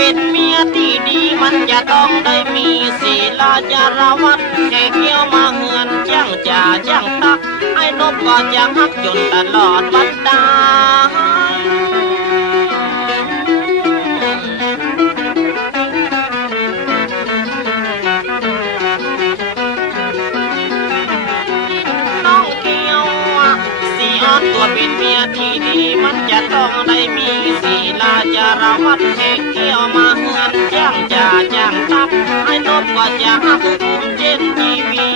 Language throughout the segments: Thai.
เป็นเมียที่ดีมันจะต้องได้มีศีลจารวัตแค่เกี่ยวมาเหือนจ้างจ่าจ้างตักไอ้นกก็จะฮักจนตลอดบรรดาตัวเป็นเมียที่ดีมันจะต้องได้มีศีลจารวัตแขกเกี่ยวมาเฮือนจ้างจ่าจ้างตักให้นบก็จะฮักภูมิเจนทีวี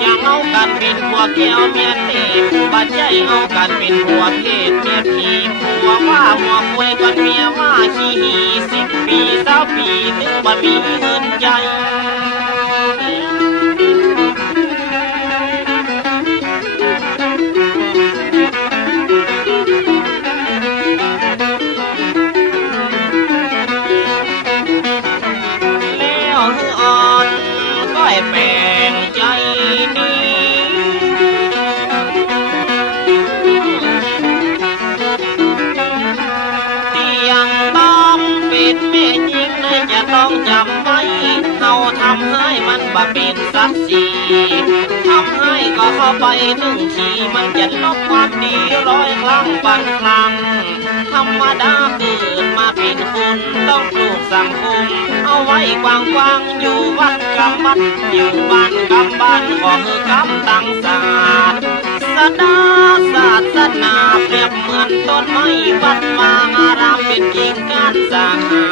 อย่างเอากันเป็นผัวแก้วเมียเทพบัดใจเอากันเป็นผัวเพศเมียผีผัวว่าหัวป่วยก่อนเมียว่าขี้หี10 ปี20 ปีถึงบ่มีเงินใจแปลงใจนี้ที่ยังต้องเป็นแม่หญิงเลยจะต้องจำไว้เราทำให้มันบ่เป็นศักดิ์ศรีทำให้ก็เข้าไป1 ทีมันจะลบความดี100 ครั้งพันครั้งธรรมดาเกิดมาเป็นคนต้องปลูกสังคมเอาไว้กว้างๆอยู่วัดกำบัดอยู่บ้านกำบ้านขอคือกำตั้งศาสตร์ศาสนาเปรียบเหมือนต้นไม้วัดวาอารามเป็นกิ่งก้านสาขา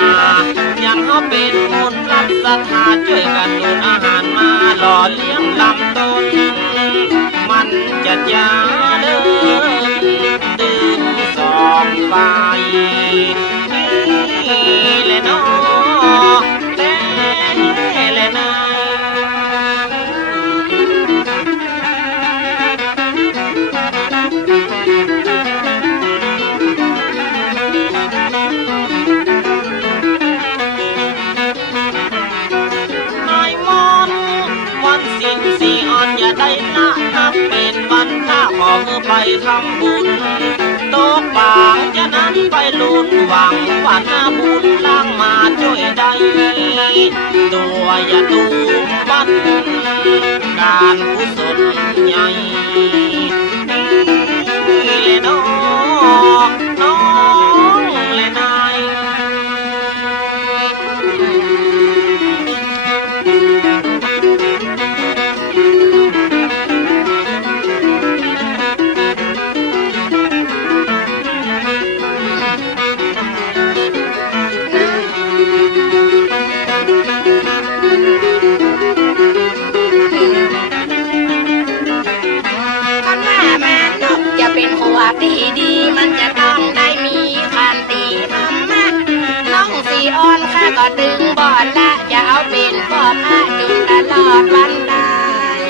อย่างเขาเป็นคนรักศรัทธาช่วยกันดูอาหารมาหล่อเลี้ยงลำต้นมันจะยาเดินตื่นสองไฟเลยน้อเลยนะอย่าได้นะนับเป็นวันถ้าขอเมื่อไปทำบุญโต๊ะปางจะนั้นไปลุ้นหวังว่าหน้าบุญล้างมาช่วยได้ตัวอย่าดูบัดการกุศลใหญ่เลยน้องเลยนายดีมันจะต้องได้มีขันติธรรมะน้องสีอ่อนข้าก็ดึงบอดละอย่าเอาเป็นพ่อพระจนตลอดวันตาย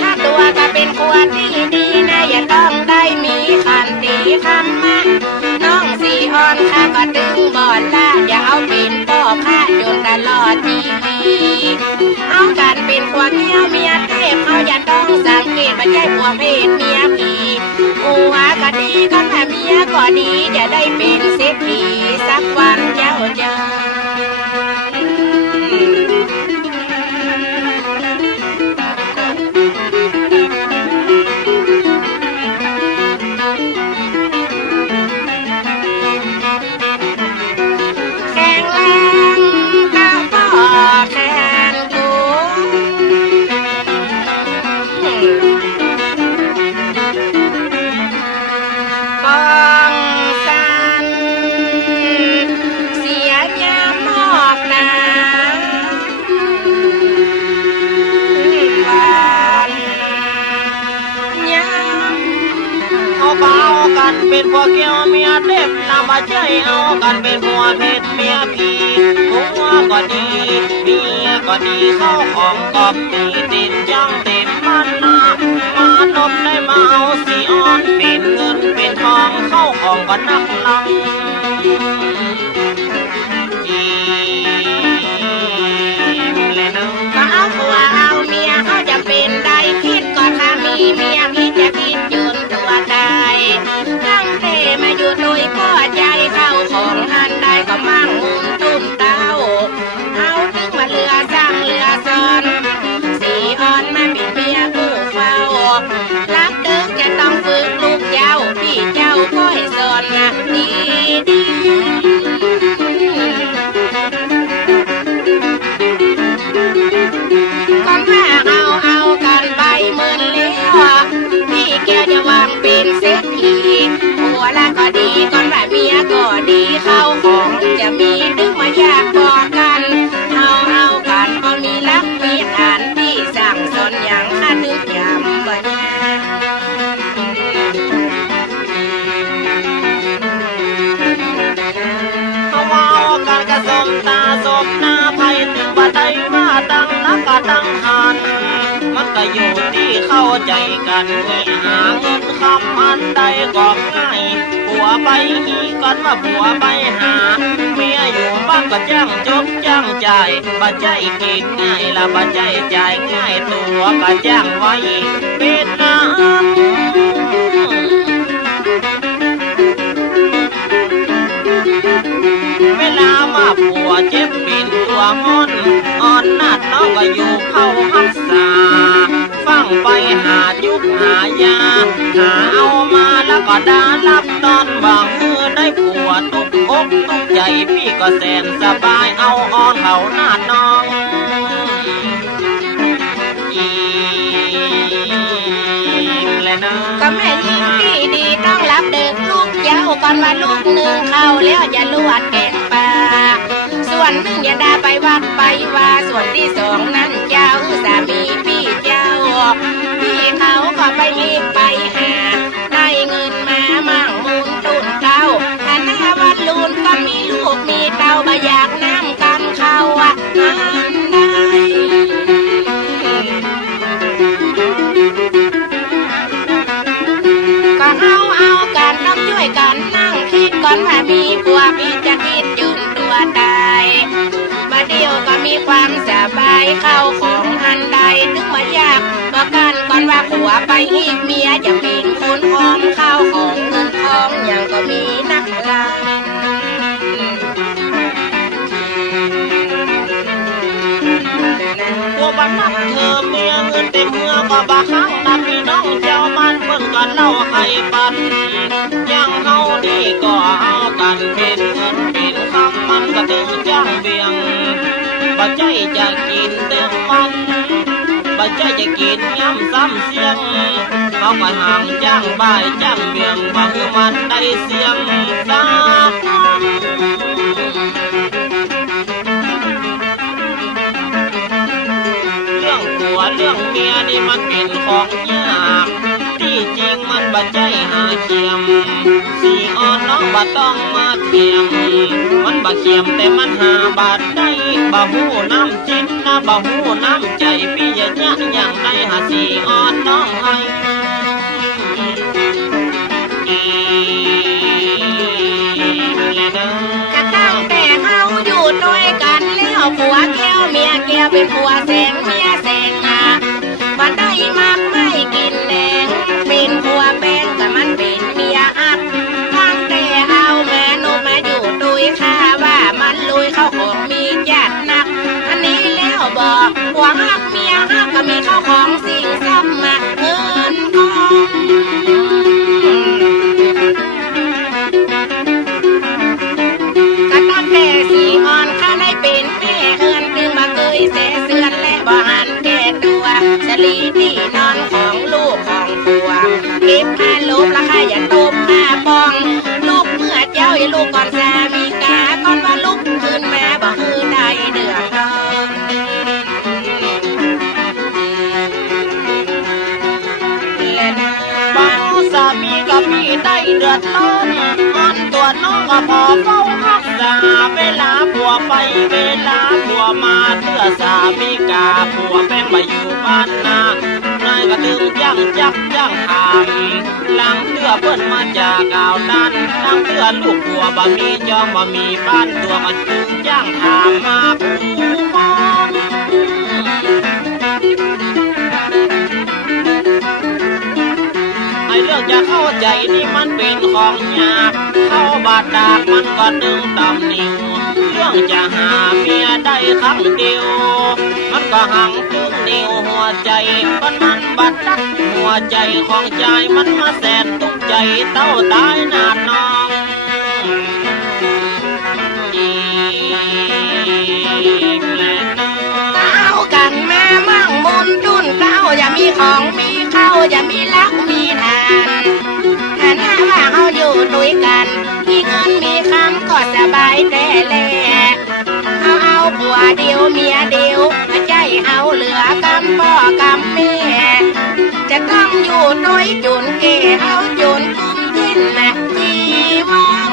ถ้าตัวก็เป็นคนดีนะอย่าต้องได้มีขันติธรรมะสีอ่อนข้าก็ดึงบอดละอย่าเอาเป็นพ่อพระจนตลอดทีเอากันเป็นพวกเกี้ยวเมียเทพเขาอย่าต้องสังเกตว่าใช่พวกเพศเมียผีผัวก็ดีก็ถ้าเมียก็ดีจะได้เป็นเศรษฐีสักวันเจ้าเป็นพวกเกี่ยวเมียเด็บลำบากใจเอากันเป็นผัวเพศเมียผีผัวก็ดีเมียก็ดีเข้าของก็มีติดจังเต็มมันนามานบได้มาเอาสีอ่อนเป็นเงินเป็นทองเข้าของก็นักลังเลยนะ กระสมตาสมหน้าไผ่ถึงบ่ได้ว่าดังนักก็ดังหันมันก็อยู่ที่เข้าใจกันที่หาเงินคำอันใดก็ง่ายผัวไปหีก่อนว่าผัวไปหาเมียอยู่บ้านก็จ้างจบจ้างจ่ายบ่ใจกินง่ายละบ่ใจจ่ายง่ายตัวก็จ้างไว้เป็นงานเวลามาผัวเจ็บเป็นตัวมอนอ่อนนัดน้องก็อยู่เข้าหักษาฟังไปหายุกหายาหาเอามาแล้วก็ด่ารับนอนบางมือได้ผัวตุบอกตุกใจพี่ก็แสนสบายเอาอ่อนเขาหน้าน้องก็แม่ยิ่งดีดีต้องรับเด็กลูกเย้าก่อนว่าลูกหนึ่งเข้าแล้วอย่าลวดแกงปลาส่วนหนึ่งอย่าด่าไปวัดไปว่าส่วนที่สองนั้นเจ้าสามีพี่เจ้าพี่เขาก็ไปรีบไปหาได้เงินมามั่งมูลตุนเต้าถ้าหน้าวัดลูนก็มีลูกมีเต้าบ่อยากน้ำกันเขาอ่ะอันใดเอากันต้องช่วยกันนั่งคิดก่อนว่ามีผัวพี่จะคิดจุนตัวตายมาเดียวก็มีความสบายเข้าของอันใดถึงมายากมากันก่อนว่าผัวไปหีบเมียจะเป็นคนของเข้าของเงินทองอย่างก็มีนักลาตัวบ้านนับเธอเมียเงินเต็มเมื่อก็บาครั้งนับพี่น้องเจ้ามันเพิ่นกันเล่าให้ปันยังเฮานี่ก็เอากันเป็นเงินเป็นคำมันก็ถึงจ้างเบียงบ่ใจจะกินเต็มมันบ่ใจจะกินย้ำซ้ำเสียงเขาก็ห่างจ้างบ่ายจ้างเบียงบ่คือมันได้เสียงสาเรื่องเมียนี่มันเป็นของยากที่จริงมันบ่ใจหาเขียมสีอ่อนน้องบ่ต้องมาเทียมมันบ่เขียมแต่มันหาบาดได้บ่หูน้ำจิ้นนะบ่หูน้ำใจพี่อย่ายักอย่างใดหาสีอ่อนน้องให้ก็ตั้งแต่เขาอยู่ด้วยกันแล้วผัวแก้วเมียแก้วเป็นผัวแสงเมียแสงบ่ได้มักไม่กินแดงเป็นผัวแป้งแต่มันเป็นเมียอักตั้งแต่เอาแม่นมมาอยู่ด้วยข้าว่ามันลุยเข้าของมีจัดหนักอันนี้แล้วบอกผัวฮักเมียฮักก็มีเข้าของสิ่งซ้ำมาเงินทองก็ตั้งแต่สีอ่อนข้าได้เป็นแม่เฮือนถึงมาเคยเสเสือนและบ่หันแก่ตัวสลีที่นอนของลูกของผัวเก็บผ้าลูกราคาอย่าตบผ้าปองลูกเมื่อเจ้าอย่าลูกก่อนสามีกาก่อนว่าลูกคืนแม่บ่คือได้เดือดร้อนบ่สามีกับพี่ได้เดือดร้อนอ่อนตัวน้องก็พอเฝ้ารักษาเวลาผัวไปเวลาผัวมาเพื่อสามีกาผัวแป้งมาอยู่บ้านนานายก็ถึงย่างจักย่างหามหลังเตื้อเปิ้นมาจากกาวนั้นหลังเตื้อลูกผัวบ่มีจองบ่มีบ้านตัวก็ถึงย่างหามมาผู้มองให้เลือกจะเข้าใจนี่มันเป็นของยากเข้าบาดดากมันก็ดึงตำนิ้วเรื่องจะหาเมียได้ครั้งเดียวมันก็หังถึงนิ้วหัวใจมันบัดดักหัวใจของใจมันมาแสนทุกใจเต้าตายนานน้องเอากันแม่มั่งมุนดุนเต้าอย่ามีของมีเข้าอย่ามีรักมีทานถ้าหน้าว่าเขาอยู่ด้วยกันมีเงินมีคำก็สบายแต่แลเอาผัวเดียวเมียเดียวมาใจเอาเหลือกำพ่อกำแม่จะต้องอยู่ด้วยจุนเกเอาจุนกุมทิ้นนะจีวัง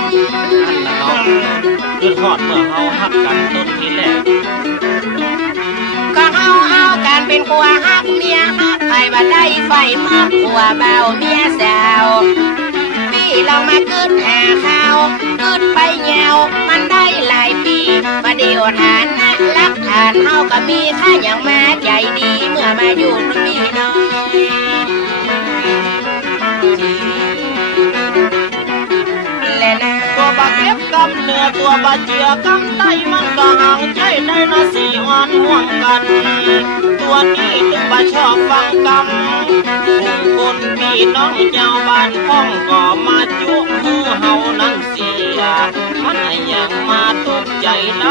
คือ ฮอดเมื่อเฮาฮักกันต้นทีแรกก็เอาการเป็นผัวฮักเมียฮักใครว่าได้ไฟมอบผัวเบาเมียสาวพี่ลองมาเกิดหาข้าวเกิดไปเงามันได้หลายปีมาเดียวฐานนะรักฐานเฮาก็มีค่าอย่างมาใจดีเมื่อมาอยู่กับพี่น้องตัวบาเก็บกำเนื้อตัวบาเจือกำไตมันก็ห่างใจได้นะสีอ่อนห่วงกันตัวนี้ถึงบาชอบฟังกำคนพี่น้องเจ้าบ้านพ้องก็มาจุกมือเฮานั้นเสียมันยังมาตกใจด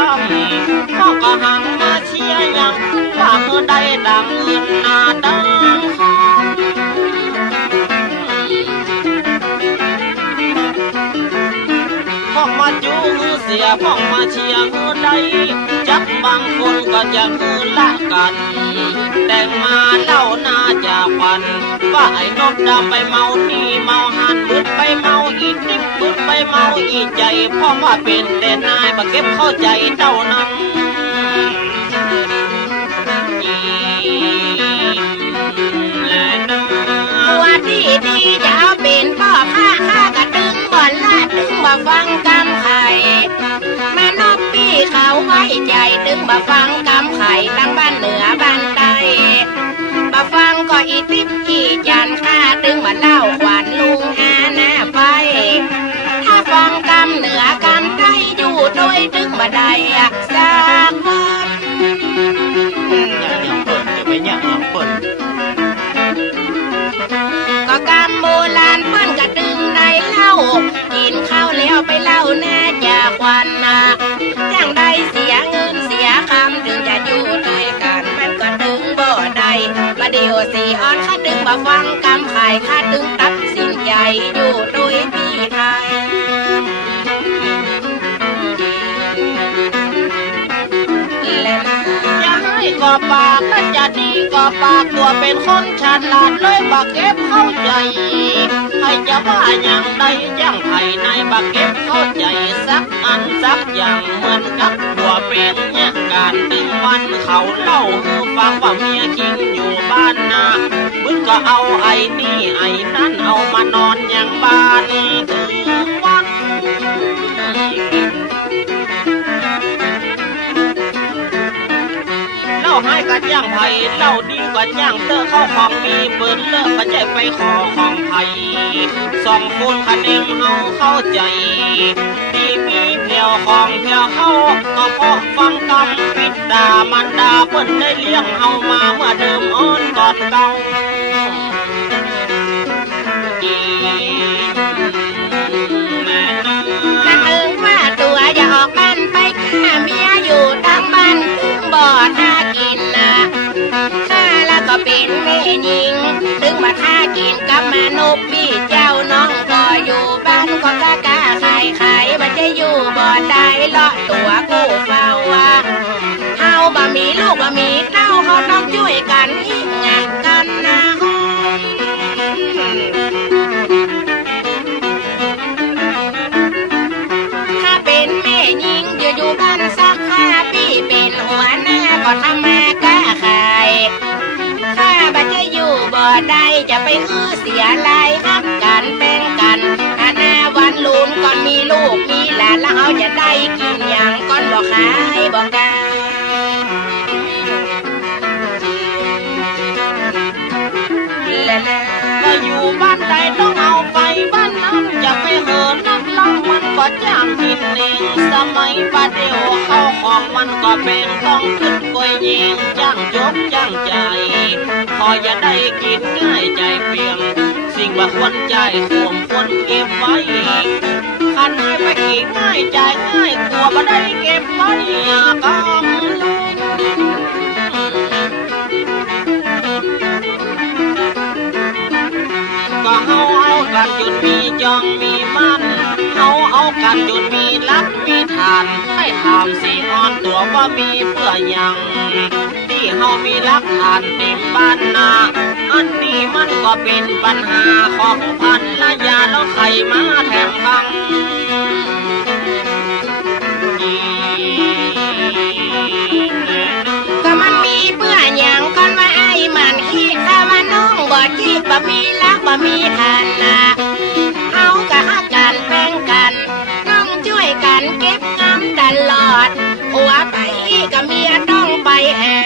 ำพ่อก็หังมาเชียร์ยังว่าเมื่อได้ดังเงินนาดังพ่องมาจูมือเสียพ่องมาเชียร์มือใดจักบางคนก็จะมือละกันแต่งมาเล่าน่าจะควันว่าไอ้นกดำไปเมานี่เมาหันบึดไปเมาอีติ๊กบึดไปเมาอีใจพ่อว่าเป็นแต่นายมาเก็บเข้าใจเต้านังว่าดีจะเอาเป็นพ่อข้ากระดึงบ่อนละดึงบ่ฟังกำไข่แม่นบพี่เขาไว้ใจดึงบ่ฟังกำไข่ตั้งบ้านเหนือบ้านใต้บ่ฟังก็อีติ๊บอีจันข้าดึงบ่เล่าขวัญลุงอาหน้าไปถ้าฟังกำเหนือกำใต้อยู่โดยดึงบ่ได้สักวันอย่างเปิดจะไปอย่างเปิดก็กำโบราณเปิ้นกระดึงในเล่ากินข้าวแล้วไปเล่าหน้าจากวันนะจังได้เสียเงินเสียคำถึงจะอยู่ด้วยกันมันก็ดึงบ่ได้มาเดียวสีอ่อนข้าดึงบ่ฟังกำไข่ข้าดึงตัดสินใจอยู่ด้วยพี่ไทยก็ปากถ้าจะดีก็ปากตัวเป็นคนฉลาดเลยบักเก็บเข้าใจให้จะว่าอย่างใดย่างภายในบักเก็บเข้าใจสักอันสักอย่างเหมือนกับตัวเป็นเนี่ยการดึงวันเขาเล่าให้ฟังว่าเมียคิงอยู่บ้านนาบึ้งก็เอาไอ้นี่ไอ้นั่นเอามานอนอย่างบ้านถึงวันให้กระจ้างไผ่เล่าดีกว่าจ้างเตอเข้าของมีเปิดเลิกกระใจไปขอของไผ่สองคนคะแนนเฮาเข้าใจที่มีเพียวของเพียวเข้าก็เพราะฟังกำปิดดามันดาเปิ้นได้เลี้ยงเฮามาเมื่อเดิมอ่อนก่อนเก่านั่นว่าตัวอย่าออกบ้านไปฆ่าเมียอยู่ตามบ้านบ่ท่ากินนะข้าแล้วก็เป็นแม่หญิงถึงมาท่ากินกับมนุษย์พี่เจ้าน้องก็อยู่บ้านก็กล้าขายมันจะอยู่บ่ได้เลาะตัวกูเฝ้าว่าเฮาบ่มีลูกบ่มีเต้าเขาต้องช่วยกันยิ่งงานกันนะถ้าเป็นแม่หญิงอยู่บ้านสัก5 ปีเป็นหัวหน้าก็ทำมาค้าขายข้าบัดจะอยู่บ่ได้จะไปเสียลายฮักกันแบ่งกันหน้าวันลุนก่อนมีลูกมีหลานแล้วเขาจะได้กินอย่างก่อนบ่ขายบ่กาก็อยู่บ้านใดต้องเอาไปบ้านนั้นจะไปเหินนักล่องมันก็จ้างกินเองสมัยบาเดียวเข้าของมันก็เป็นต้องขึ้นกวยยิงจ้างยกจ้างใจพอจะได้กินง่ายใจเพียงสิ่งว่าควรใจข่มควรเก็บไว้คันให้ไปอีกง่ายใจง่ายกลัวบ่ได้เก็บไว้ก็เฮาเอากันจนมีจองมีมันเฮาเอากันจนมีรักมีฐานให้ถามสีอ่อนตัวว่ามีเพื่อยังที่เฮามีรักฐานเต็มบ้านนาอันนี้มันก็เป็นปัญหาของพันละยาแล้วใครมาแถมฟัง บ่มีทันนะเฮาก็ฮักกันแบ่งกันต้องช่วยกันเก็บงำตลอดผัวไปก็เมียต้องไปหา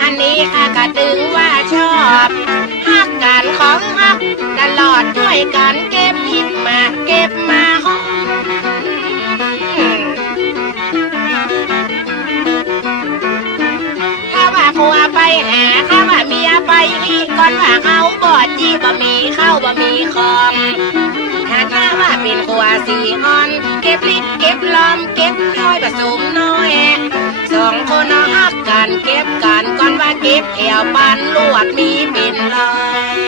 อันนี้ข้าก็ถึงว่าชอบฮักกันของฮักตลอดช่วยกันเก็บหิบมาเก็บมาหอมถ้าว่าผัวไปหาถ้าว่าเมียไปอีกก่อนว่าเขาบอดจีบ่มีเข้าบ่มีคอมถ้าว่าเป็นผัวสีอ่อนเก็บลิดเก็บลอมเก็บน้อยผสมน้อยสองคนเอาฮักกันเก็บกันก่อนว่าเก็บแถวปานลวดมีเป็นรอย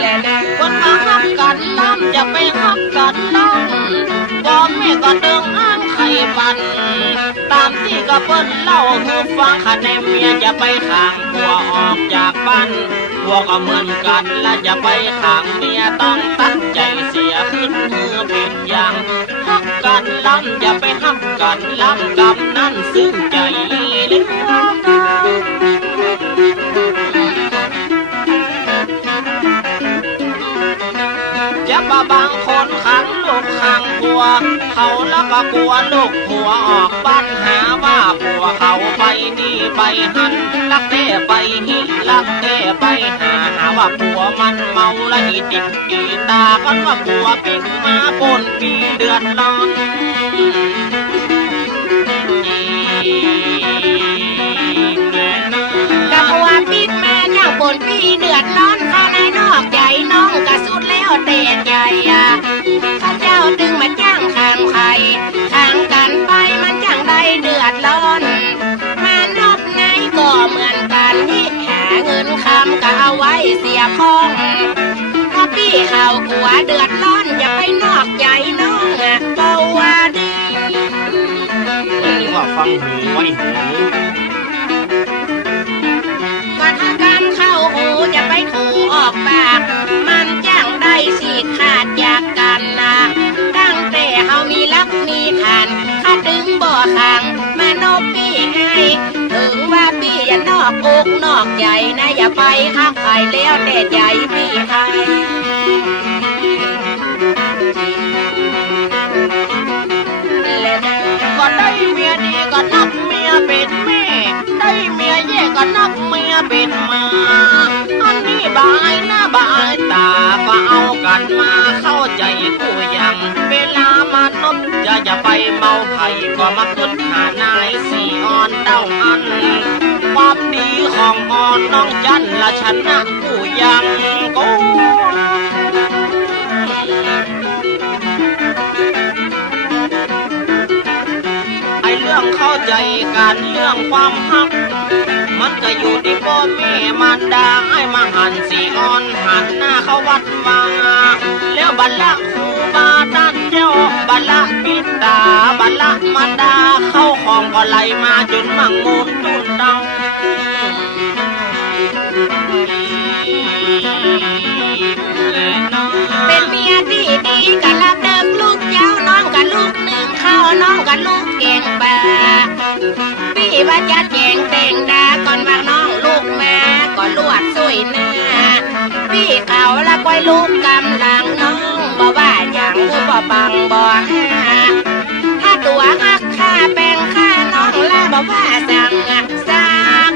และนะ คนมาฮักกันล้ำจะไปฮักกันล้ำบ่แม่ก็เดิงอ้างไข่ปันตามที่กระเปิ้นเล่าคือฟังคะแนนเมียจะไปข้างผัวออกจากบ้านผัวก็เหมือนกันและจะไปข้างเมียต้องตัดใจเสียขึ้นมือเป็นอย่างฮักกันล้ำจะไปฮักกันล้ำกับนั่นซึ้งใจเหลือเกิน จะมาบางคนขังลูกขังผัวเขาแล้วก็กลัวลูกผัวออกบ้านหาว่าผัวเขาไปนี่ไปหันลักเต้ไปหิลักเต้ไปหาว่าผัวมันเมาและอีติดอีตากันว่าผัวปิ๊กมาปนปีเดือดร้อนกะผัวปิ๊กมาเจ้าปนปีเดือดร้อนข้าในนอกใจน้องกะสุดแล้วแต่ใจข้าเจ้าดึงมาจ้างข้างไข่ข้างกันไปมันจังได้เดือดร้อนมานอบไหนก็เหมือนกันที่หาเงินคำก็เอาไว้เสียพ้องถ้าพี่เขากลัวเดือดร้อนอย่าไปนอกใจน้องเพราะว่าดีว่าฟังหูไว้หูก่อนถ้าการเข้าหูจะไปถูออกปากมันจังได้สิขาดจากกันนะตั้งแต่เฮามีรักมีขันข้าดึงบ่อขังมานบพี่ให้ถึงว่าพี่อย่านอกอกนอกใจนะอย่าไปฮักใครแล้วแต่ใจพี่ให้ก็ได้เมียดีก็นับเมียเป็นแม่ได้เมียแย่ก็นับเมียเป็นมาอันนี้บายหน้าบายตาก็เอากันมาเข้าใจกูยังเวลามานบจะไปเมาไผ่ก็มาขึ้นหานายสีอ่อนเต้าอันความดีของอ่อนน้องจันละชนะกูยังกูเรื่องเข้าใจกันเรื่องความฮักมันก็อยู่ที่พ่อแม่มันดาให้มาหันสีอ่อนหันหน้าเข้าวัดมาแล้วบัลละครูบาดันเจ้าบัลละปิดตาบัลละมันดาเข้าของก็ไหลมาจนมั่งมูลตุนดังเป็นเมียที่ดีกันรับเดิมลูกเจ้าน้องกับลูกหนึ่งเข้าน้องกับลูกเก่งป่าพี่ว่าจะแจงแต่งดาก่อนว่าน้องลูกมาก็ลวดสวยหน้าพี่เขาละก้อยลูกกำลังน้องบ่ว่าอย่างคือบ่บังบ่หาถ้าตัวฮักค่าแป้งค่าน้องละบ่ว่าสั่งสั่ง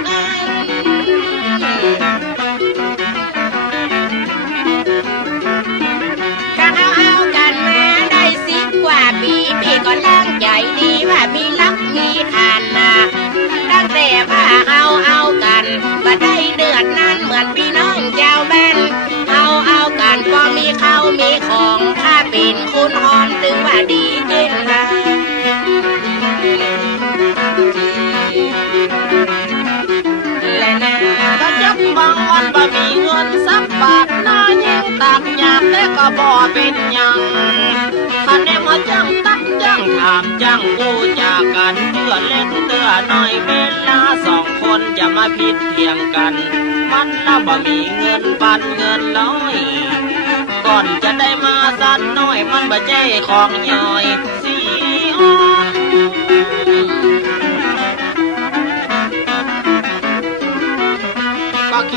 พี่ก็ตั้งใจดีว่ามีรักมีทานนะตั้งแต่ว่าเอากันบ่ได้เดือดนั้นเหมือนพี่น้องเจ้าบ้านเอากันพอมีข้าวมีของข้าเป็นคุณหอมถึงว่าดีเกินละและนะก็จับบางวันบ่มีเงินสักบาทน่ายิ่งตักยามแต่ก็บ่เป็นยังคันได้มาจังตักจังถามจังกูจากกันเตือเล็กเตือน้อยเวลาสองคนจะมาผิดเพียงกันมันน่าบ่มีเงินปันเงินน้อยก่อนจะได้มาสั้นน้อยมันบ่ใจของย่อยสีอ่อน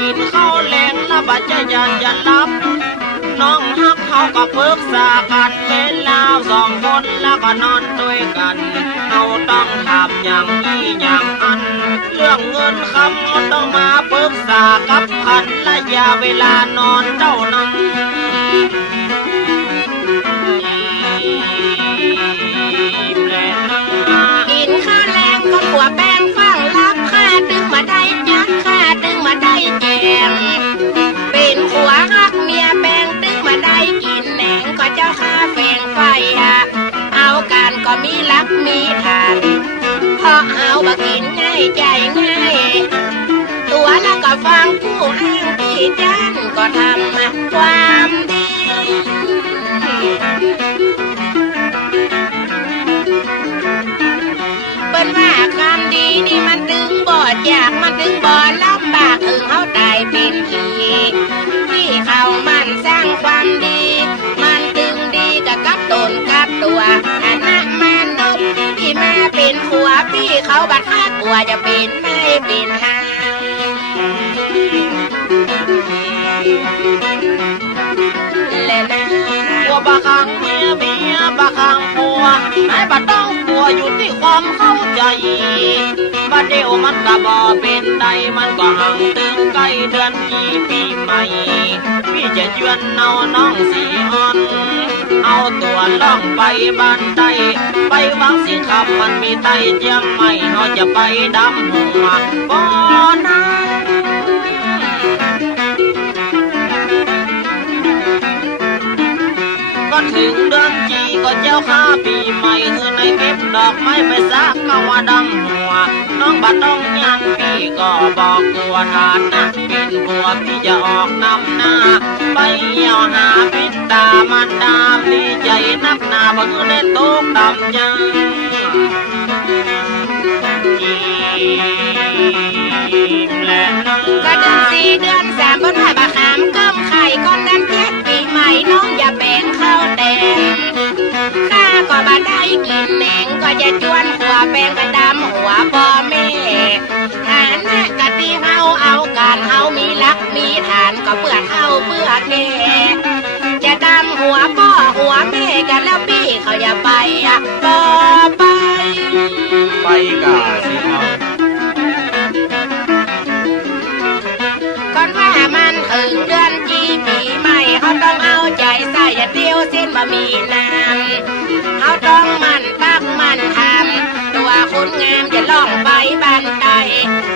กินข้าวแรงละบัดจะยันรับน้องฮักเขาก็ปรึกษากันเวลาสองคนแล้วก็นอนด้วยกันเราต้องทำอย่างนี้อย่างอันเรื่องเงินคำมันต้องมาปรึกษากับภรรยาเวลานอนเจ้านั้นกินข้าวแรงก็หัวแป้งฟังรับค่าตึงมาได้ยักค่าตึงมาได้แจมเป็นหัวฮักเมียแป้งตึงมาได้กินแหนงก็เจ้าข้าแฝงไฟเอาการก็มีรักมีทานพอเอาบะกินง่ายใจง่ายตัวแล้วก็ฟังผู้อ้างที่จันก็ทำความดีเปิ้นว่าความดีนี่มันดึงบ่อยากมันดึงบ่ลำบากเฮาตายเป็นผีที่เขามันสร้างความดีมันดึงดีกับตนกับตัวอันนั้นมันดุที่มาเป็นผัวพี่เขาบัดฮักกลัวจะเป็นไม่เป็นหาและนะผัวบะคังเมียบะคังผัวไหนบะต้องผัวอยู่ที่ความเข้าใจบะเดียวมันก็บ่เป็นใดมันก็หังตึงใกล้เดือนปีใหม่พี่จะชวนน้องสีอ่อนเอาตัวล่องไปบ้านใดไปวังสิคำมันมีไตเจียมไม่เขาจะไปดำหัวบ่อน้ำก็ถึงเดือนจีก็เจ้าข้าปีใหม่คือในเก็บดอกไม้ไปซักก็ว่าดำหัวน้องบัดต้องยันพี่ก็บอกกลัวทานนะเป็นผัวพี่จะออกนำหน้าไปเหี่ยวหาพิษตามันดามดีใจนักหนาบ่คือได้ตกดำยังก็เดือนสี่เดือนสามบนหายบะขามก้มไข่ก้อนดันเจ็ดปีใหม่น้องอย่าแบ่งข้าวแดงข้าก็บ่ได้กินแหนงก็จะจวนหัวแป้งกระดำหัวพ่อแม่ฐานแม่กะตีเฮาเอาการเฮามีรักมีฐานก็เพื่อเฮาเพื่อแก่จะดำหัวพ่อหัวแม่กันแล้วพี่เขาอย่าไปบ่ไปกะสิเอาก่อนว่ามันถึงเดือนจีปีใหม่เขาต้องเอาใจใส่อย่าเดียวเส้นบะหมี่น้ำเขาต้องมันปักมันทำตัวคุณงามจะล่องไปบันได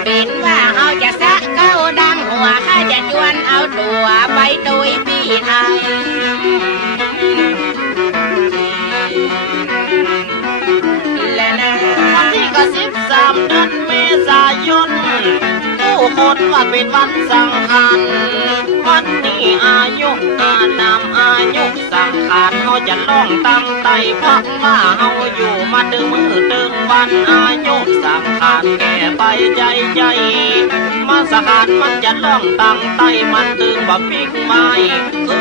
เป็นว่าเขาจะสะเก้าดำหัวข้าจะจวนเอาตัวไปโดยพี่ไทยและนะวันที่ก็13 เดือนเมษายนผู้คนว่าเป็นวันสังขารวันนี้อายุอานามอายุสังขารเขาจะล่องตั้งไตเพราะว่าเขาอยู่มาดึงมือดึงวันอายุสังขารแก่ไปใจมาสังขารมันจะล่องตั้งไตมันดึงบ่ปิกไม้คื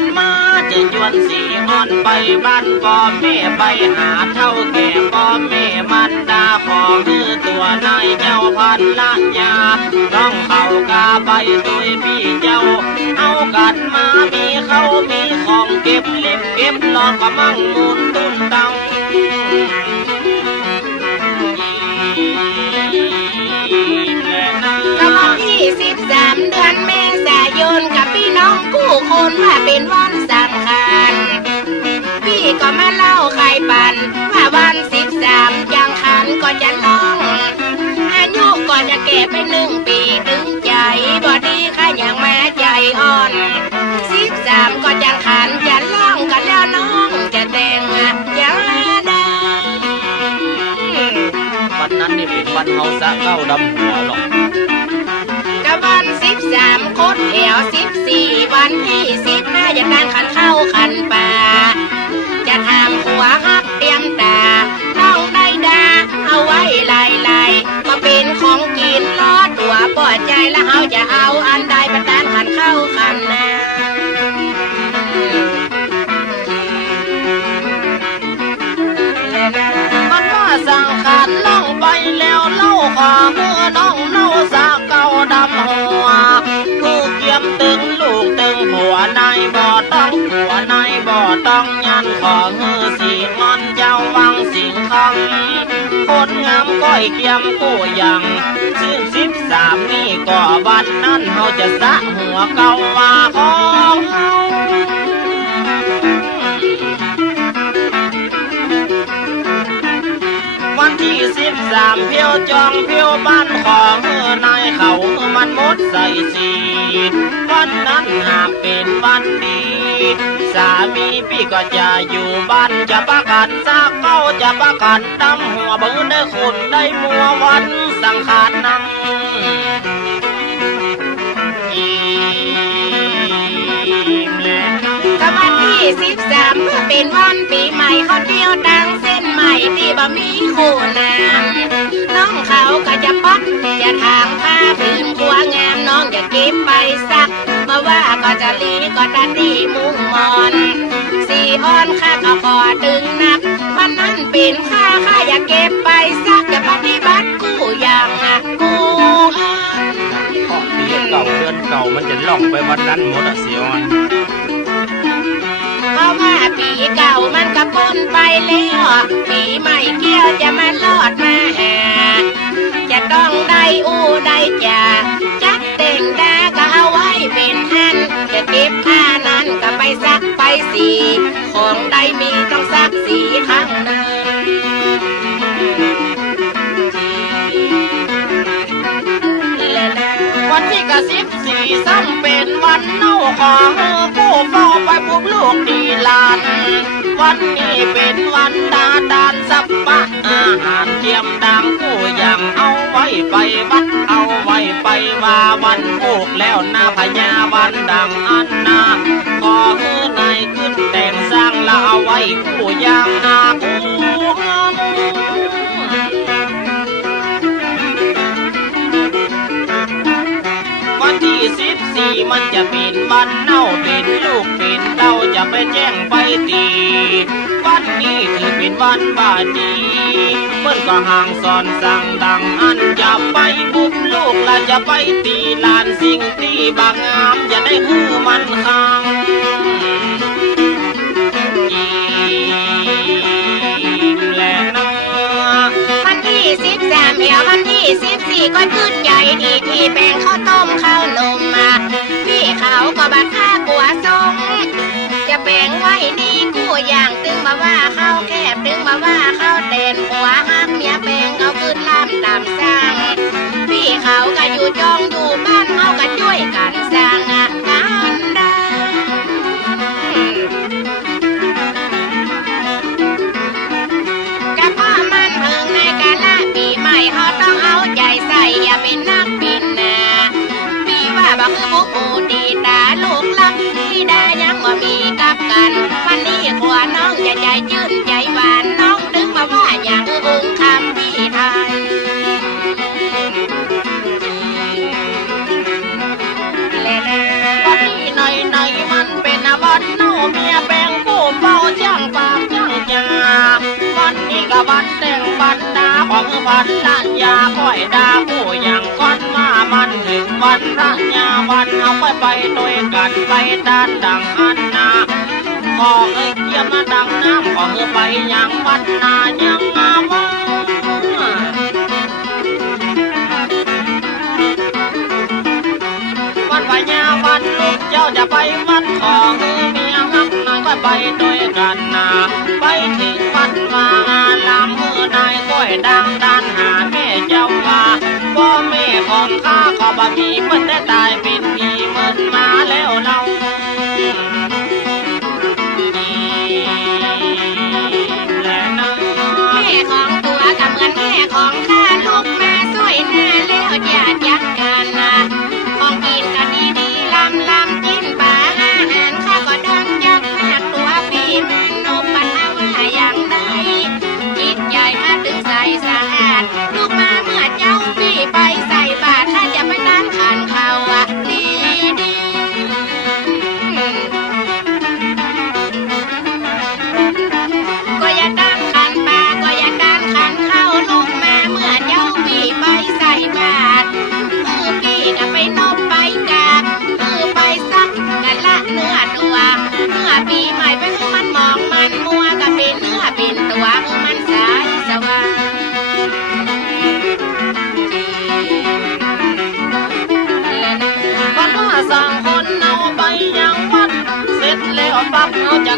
นมาจะจวนสีอ่อนไปบ้านพ่อแม่ไปหาเท่าแก่พ่อแม่มันดาขอคือตัวนายเจ้าพันละยาต้องเข้ากาไปตัวพี่เจ้าเอากันมามีเขามีของเก็บลิบเก็บหลอกก็มั่งมูลตุ้นตังก็วันที่13 เดือนเมษายนกับพี่น้องกู้คนว่าเป็นวันสำคัญพี่ก็มาเล่าใครปันว่าวัน13ยังคันก็จะล่องอายุก็จะแก่ไป1 ปีถึงใจบอดีข้าอย่างมาใจอ่อน13ก็จะคันจะล่องกันแล้วน้องจะแต่งอย่างละดาวันนั้นนี่เป็นวันเฮาสะเก้าดำหัวหรอกกับวัน13โคตรแถว14วันที่15จะตั้งขันเข้าขันป่าจะทำหัวฮักเตรียมตาต้องได้ดาเอาไว้ไล่ก็เป็นของกินล้อตัวปวดใจแล้วเขาจะเอาอันใดประทานขันเข้าขันนามันว่าสังขารล่องไปแล้วเล่าขวาเมื่อน้องเล่าสะเก้าดำหัว ต้องยันขอเฮือสีงอนเจ้าวังสิงคำคนงามก้อยเกียมกู้ยังชื่น13นี่ก็วันนั้นเฮาจะสะหัวเก่าว่าของเฮาวันที่13เพียวจองเพียวบ้านของเฮือนายเขามันมดใส่สีวันนั้นหากเป็นวันดีสามีพี่ก็จะอยู่บ้านจะประกันซักเก้าจะประกันดำหัวเบิ้งได้คนได้มัววันสังขารนั่งก็วันที่13เมื่อเป็นวันปีใหม่เขาเที่ยวดังเส้นใหม่ที่บ่มีคู่นางน้องเขาก็จะป๊อดจะทางผ้าพื้นขัวงามน้องอย่าเก็บไปซักมาว่าก็จะลีก็จะดีมุ่งมอนสีอ่อนข้าก็พอตึงนักวันนั้นเป็นข้าอย่าเก็บไปซักอย่าปฏิบัติกู้อย่างนะกู้เพราะปีเก่าเดือนเก่ามันจะล่องไปวันนั้นหมดอะเสียอ่อนเพราะว่าปีเก่ามันก็พ้นไปแล้วปีใหม่เกี้ยวจะมาลอดมาหาจะต้องได้อู้ได้จ่าจักเต่งดาก็เอาไว้เป็นหันจะเก็บผ้านั้นก็ไปซักไปสีของใดมีต้องซักสีข้างหน้าวันที่กระ14ซ้ำเป็นวันเน่าของผู้เฝ้าไปพบลูกดีลานวันนี้เป็นวันดานสับปะอาหารเตรียมดังผู้ยังเอาไว้ไปวัดเอาไว้ไปว่าวันผูกแล้วหน้าพญาวันดังอันนาขอเฮือนายขึ้นแต่งสร้างละเอาไว้ผู้ยังนาผู้วันที่14มันจะเป็นวันเน่าเป็นลูกเป็นเต้าจะไปแจ้งไปตีวันนี้ถือเป็นวันบาดีเมื่อก็ห่างสอนสั่งดังอันจะไปบุบลูกและจะไปตีลานสิ่งที่บางงามอย่าได้ฮือมันค้างวันที่13เดี๋ยววันที่14ก็ขึ้นใหญ่ดีที่แป้งข้าวต้มข้าวนมมาพี่เขาก็บัดค่ากลัวทรงจะแบ่งไว้ดีกู้อย่างตึงมาว่าข้าวแคบตึงมาว่าข้าวเด่นหัวหักเมียแป้งเอาขึ้นล่ำตามสร้างพี่เขาก็อยู่จองอยู่บ้านเขาก็ช่วยกันสร้างงานได้เขาต้องเอาใจใส่อย่าเป็นนักบินนะพี่ว่าบ่คือผู้ปูดีตาลูกลักที่ดายังว่ามีกับกันวันนี้ขัวน้องอย่าใจจืดใจหวานน้องดึงมาว่าอย่างองค์คำพี่ไทยวันนี้หน่อยมันเป็นวันเน่าเมียแปลงผู้เฝ้าจ้างปากจ้างยาวันนี้ก็วันแต่งวันดาของพันละยาค่อยดาผู้อย่างก้อนมามันถึงวันระยาวันเอาไปด้วยกันไปด้านดังอันนาขอเอ้ยเกี่ยมดังน้ำขอไปยังวันนายังมาว่าวันพญาวันลูกเจ้าจะไปวัดขอเมียหักนางไปด้วยกันนาไปถึงวัดว่าลำมือนายก้อยดังด้านหาแม่เจ้าว่าพ่อแม่ของข้าก็บ่มีเพิ่นได้ตายเป็นผีเหมือนมาแล้วเราแม่ของตัวกับเหมือนแม่ของข้าลูกมาสวยหน้าแล้วอย่ายักกันนะของกินกันดีๆลำกินปลาอาหารข้าก็ดังยักหากตัวพี่มันนมปัญหาว่าอย่างใดจิตใจข้าถึงใสสะอาดลูกมาเมื่อเจ้าพี่ไปใส่บาตรข้าจะไปด้านขันเขาดีก็อย่าด้านขันปลาก็อย่าด้านขันเข้าลูกมาเมื่อ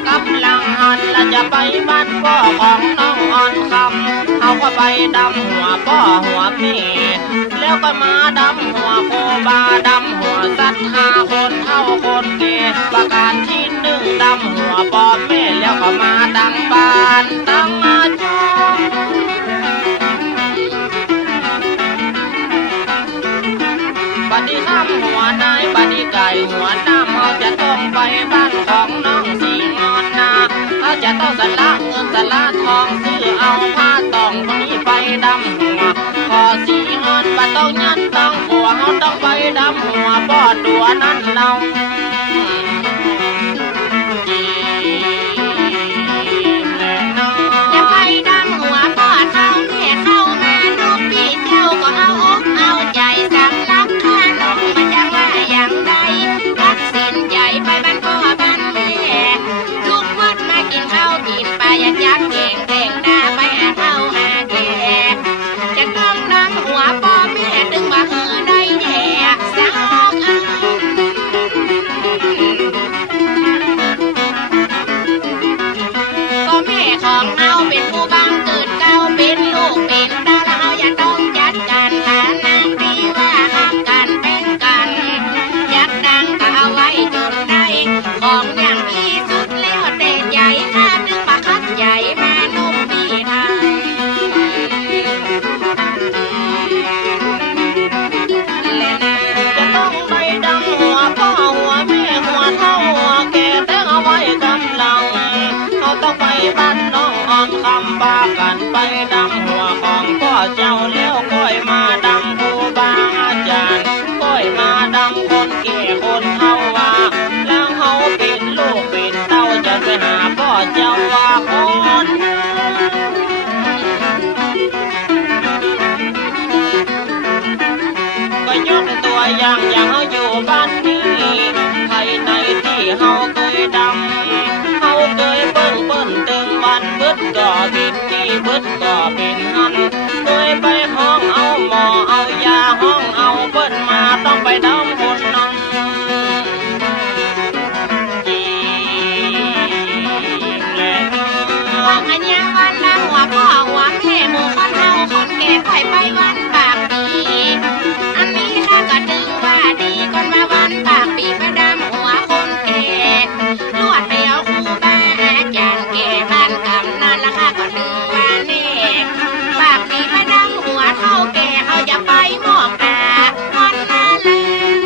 กำลังหันและจะไปบ้านพ่อของน้องอ่อนคำเอาก็ไปดำหัวพ่อหัวแม่แล้วก็มาดำหัวโคบาดำหัวสัตว์5 คนเท่าคนแก่ประการที่1ดำหัวพ่อแม่แล้วก็มาตั้งบ้านตั้งอาชีพบัดนี้ทำหัวนายบัดนี้ไก่หัวน้ำเขาจะต้องไปบ้านของน้องสีงอนนาเขาจะต้องสละเงินสละทองซื้อเอาผ้าตองคนนี้ไปดำหัวพอสีงอนบัดต้องยันต้องหัวเขาต้องไปดำหัวป้อตัวนั้นเราจะไปดำหัวพ่อเท่าแม่เข้ามาลูกพี่เจ้าก็เอาอกเอาใจสำลักข้าน้องมาจะว่าอย่างไรรักสินใหญ่ไปบ้านพ่อบ้านแม่ลูกวัดมากินข้าวกินปลายักยักเก่งเก่งหน้าไปหาเท่าหาแก่จะต้องดำหัวพ่อแม่ดึงมาคือได้แย่สักก็แม่ของเอาเป็นผู้บังเกิดเก้าเป็นลูกเป็นดาวแล้วอย่าต้องจัดการฐานะดีว่าหักกันแบ่งกันยักดังก็เอาไว้จนได้ของอย่างที่สุดแล้วแต่ใหญ่ข้าดึงปากคัดใหญ่มานุ่มพี่ไทยจะต้องไปดำหัวพ่อหัวแม่หัวเท่าหัวแก่แต่เอาไว้กำลังเขาต้องไปบ้านน้องอ่อนคำบากันไปดำหัวของพ่อเจ้าแล้วก้อยมาดำครูบาอาจารย์ก้อยมาดำคนแก่คนเท่าว่าแล้วเขาเป็นลูกเป็นเต้าจะไปหาพ่อเจ้าว่าคนก็ยกตัวอย่างเขาอยู่บ้านนี้ภายในที่เขาเคยดำเขาเคยเปิ้นตึงวันเบิดก็เป็นนี่เบิดก็เป็นหันเคยไปห้องเอาหมอเอายาห้องเอาเปิ้นมาต้องไปดำคนนั้นวันอันยังวันดำหัวพ่อหัวแม่หมู่คนเฒ่าคนแก่ค่อยไปวันปากปีอันนี้ข้าก็ดึงว่าดีก่อนมาวันปากปีไปดำหัวคนแก่ลวดเดียวครูบาอาจารย์แก่บ้านกำนันละข้าก็ดึงว่าแน่ปากปีไปดำหัวเท่าแก่เขาจะไปหมอกตาวันนาเลย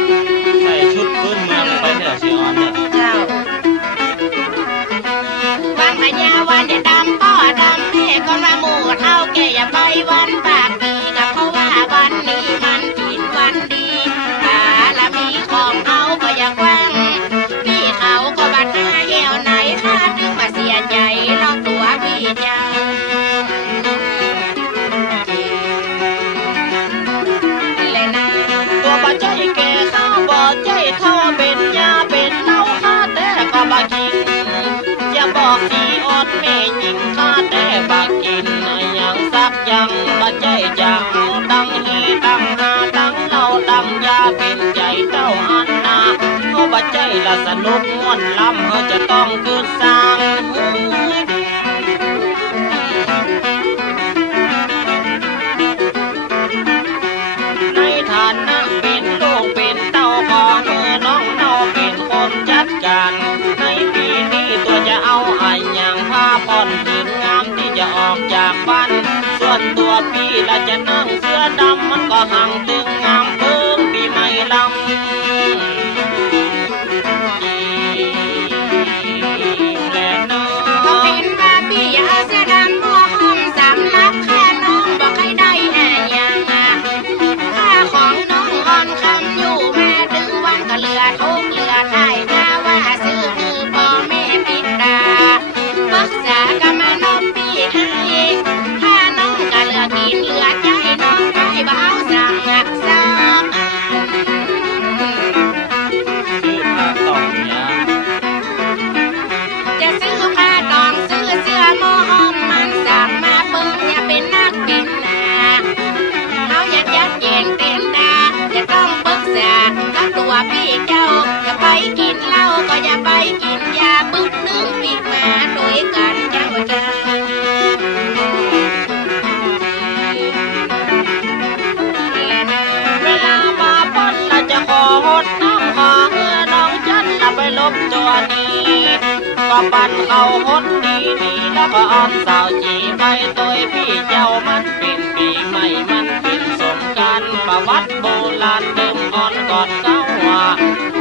ใส่ชุดพื้นเมืองไปเนี่ยสิออนเนี่ยเจ้าวันพญาวันจะดำป้อดำแม่ก็มาหมู่เท่าแก่อย่าไปวันปากปีกับเพราะว่าวันนี้มันผิดวันดีตาละมีของเอาก็อยากว่างพี่เขาก็บัดหน้าแก้วไหนข้าดึงมาเสียใจนอกตัวพี่เจ้าเลยนะ ตัวบ่ใจแก่ข้าบ่ใจเท่าเป็นยาเป็นเหล้าข้าแต่ก็บ่กินอย่าบอกสีอ่อนแม่ยิงข้าแต่บ่กินอย่างสักอย่างบ่ใจจะเอาดังฮีดังหาดังเหล้าดังยาเป็นใจเจ้าอันนาเขาบ่ใจละสนุกม่วนล้ำเขาจะต้องคือสร้างในฐานะเป็นลูกเป็นเต้าของน้องเนาเป็นคนจัดการในปีนี้ตัวจะเอาอะไรอย่างผ้าผ่อนถึงงามที่จะออกจากบ้านส่วนตัวพี่ละจะนั่งเสื้อดำมันก็ห่างตึงงามเพิ่งปีใหม่ลำก็เป็นว่าพี่อย่าเอาเสื้อดำหัวห้องสำลักข้าน้องบอกให้ได้หาอย่างข้าของน้องอ่อนคำอยู่มาดึงวันก็เหลือทุกเหลือไทยถ้าว่าซื้อคือพ่อแม่ปิดตาปรึกษากันมานบพี่ให้ถ้าน้องก็เหลือกินเหลือใจน้องไปเบาสั่งอักษร ปั่นเขาหดดีดีแล้วก็อ้อมสาวจีไปตัวพี่เจ้ามันเป็นปีใหม่มันเป็นสงกรานต์ประวัติโบราณเดิมอ่อนก่อนเก้า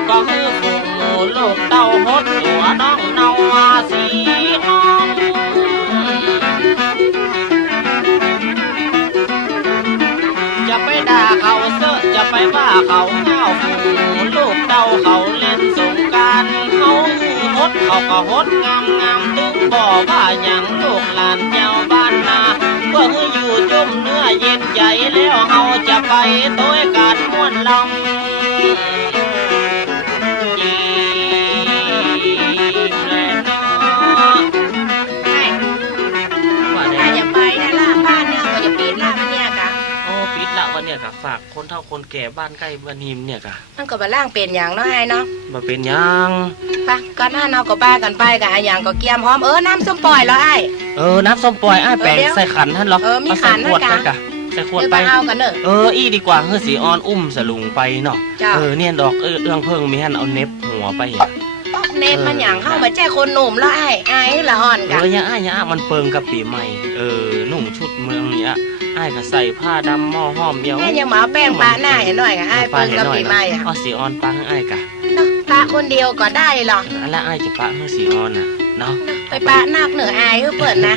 ก็คือฝูงหมูลูกเต้าหดหัวน้องเนาสีห้องจะไปด่าเขาเสื้อจะไปว่าเขาเงาฝูงหมูลูกเต้าเขาเล่นสงกรานต์เขาหดเขาก็หดงามงามถึงบอกว่าอย่างลูกหลานเจ้าบ้านนาเพื่อให้อยู่จุ่มเนื้อเย็นใจแล้วเขาจะไปตัวการม้วนลำเนี่ยกะฝากคนเฒ่าคนแก่บ้านใกล้บ้านหิมเนี่ยกะมันก็บ่ล่างเป็นอย่างน้อยเนาะบ่เป็นยังปะก็น่าเนาก็ป้ากันไปกะอย่างก็เกียมพร้อมน้ำส้มปล่อยแล้วไอ้น้ำส้มปล่อยไอ้แปลงใส่ขันท่านหรอมีขันขวดไปกะใส่ขวดไปเอากันเนอะอีดีกว่าเฮือสีออนอุ้มสลุงไปเนาะเนี่ยดอกเอื้องเพิ่งมีหันเอาเน็บหัวไปเน็บมันอย่างเข้ามาแจ้คนหนุ่มแล้วไอ้ละอ่อนกันยังมันเปิงกับปีใหม่นุ่งชุดเมืองเนี่ยไอ้ก็ใส่ผ้าดำหม้อห้อมเดียวไอ้ยังมาแป้งปะหน้าเห็นหน่อยไอ้เปิงกับปีใหม่อ๋อสีออนปะให้ไอ้กะปะคนเดียวก็ได้หรอแล้วไอ้จะปะเมื่อสีออนน่ะเนาะไปปะนักเหนือไอ้เปิดนะ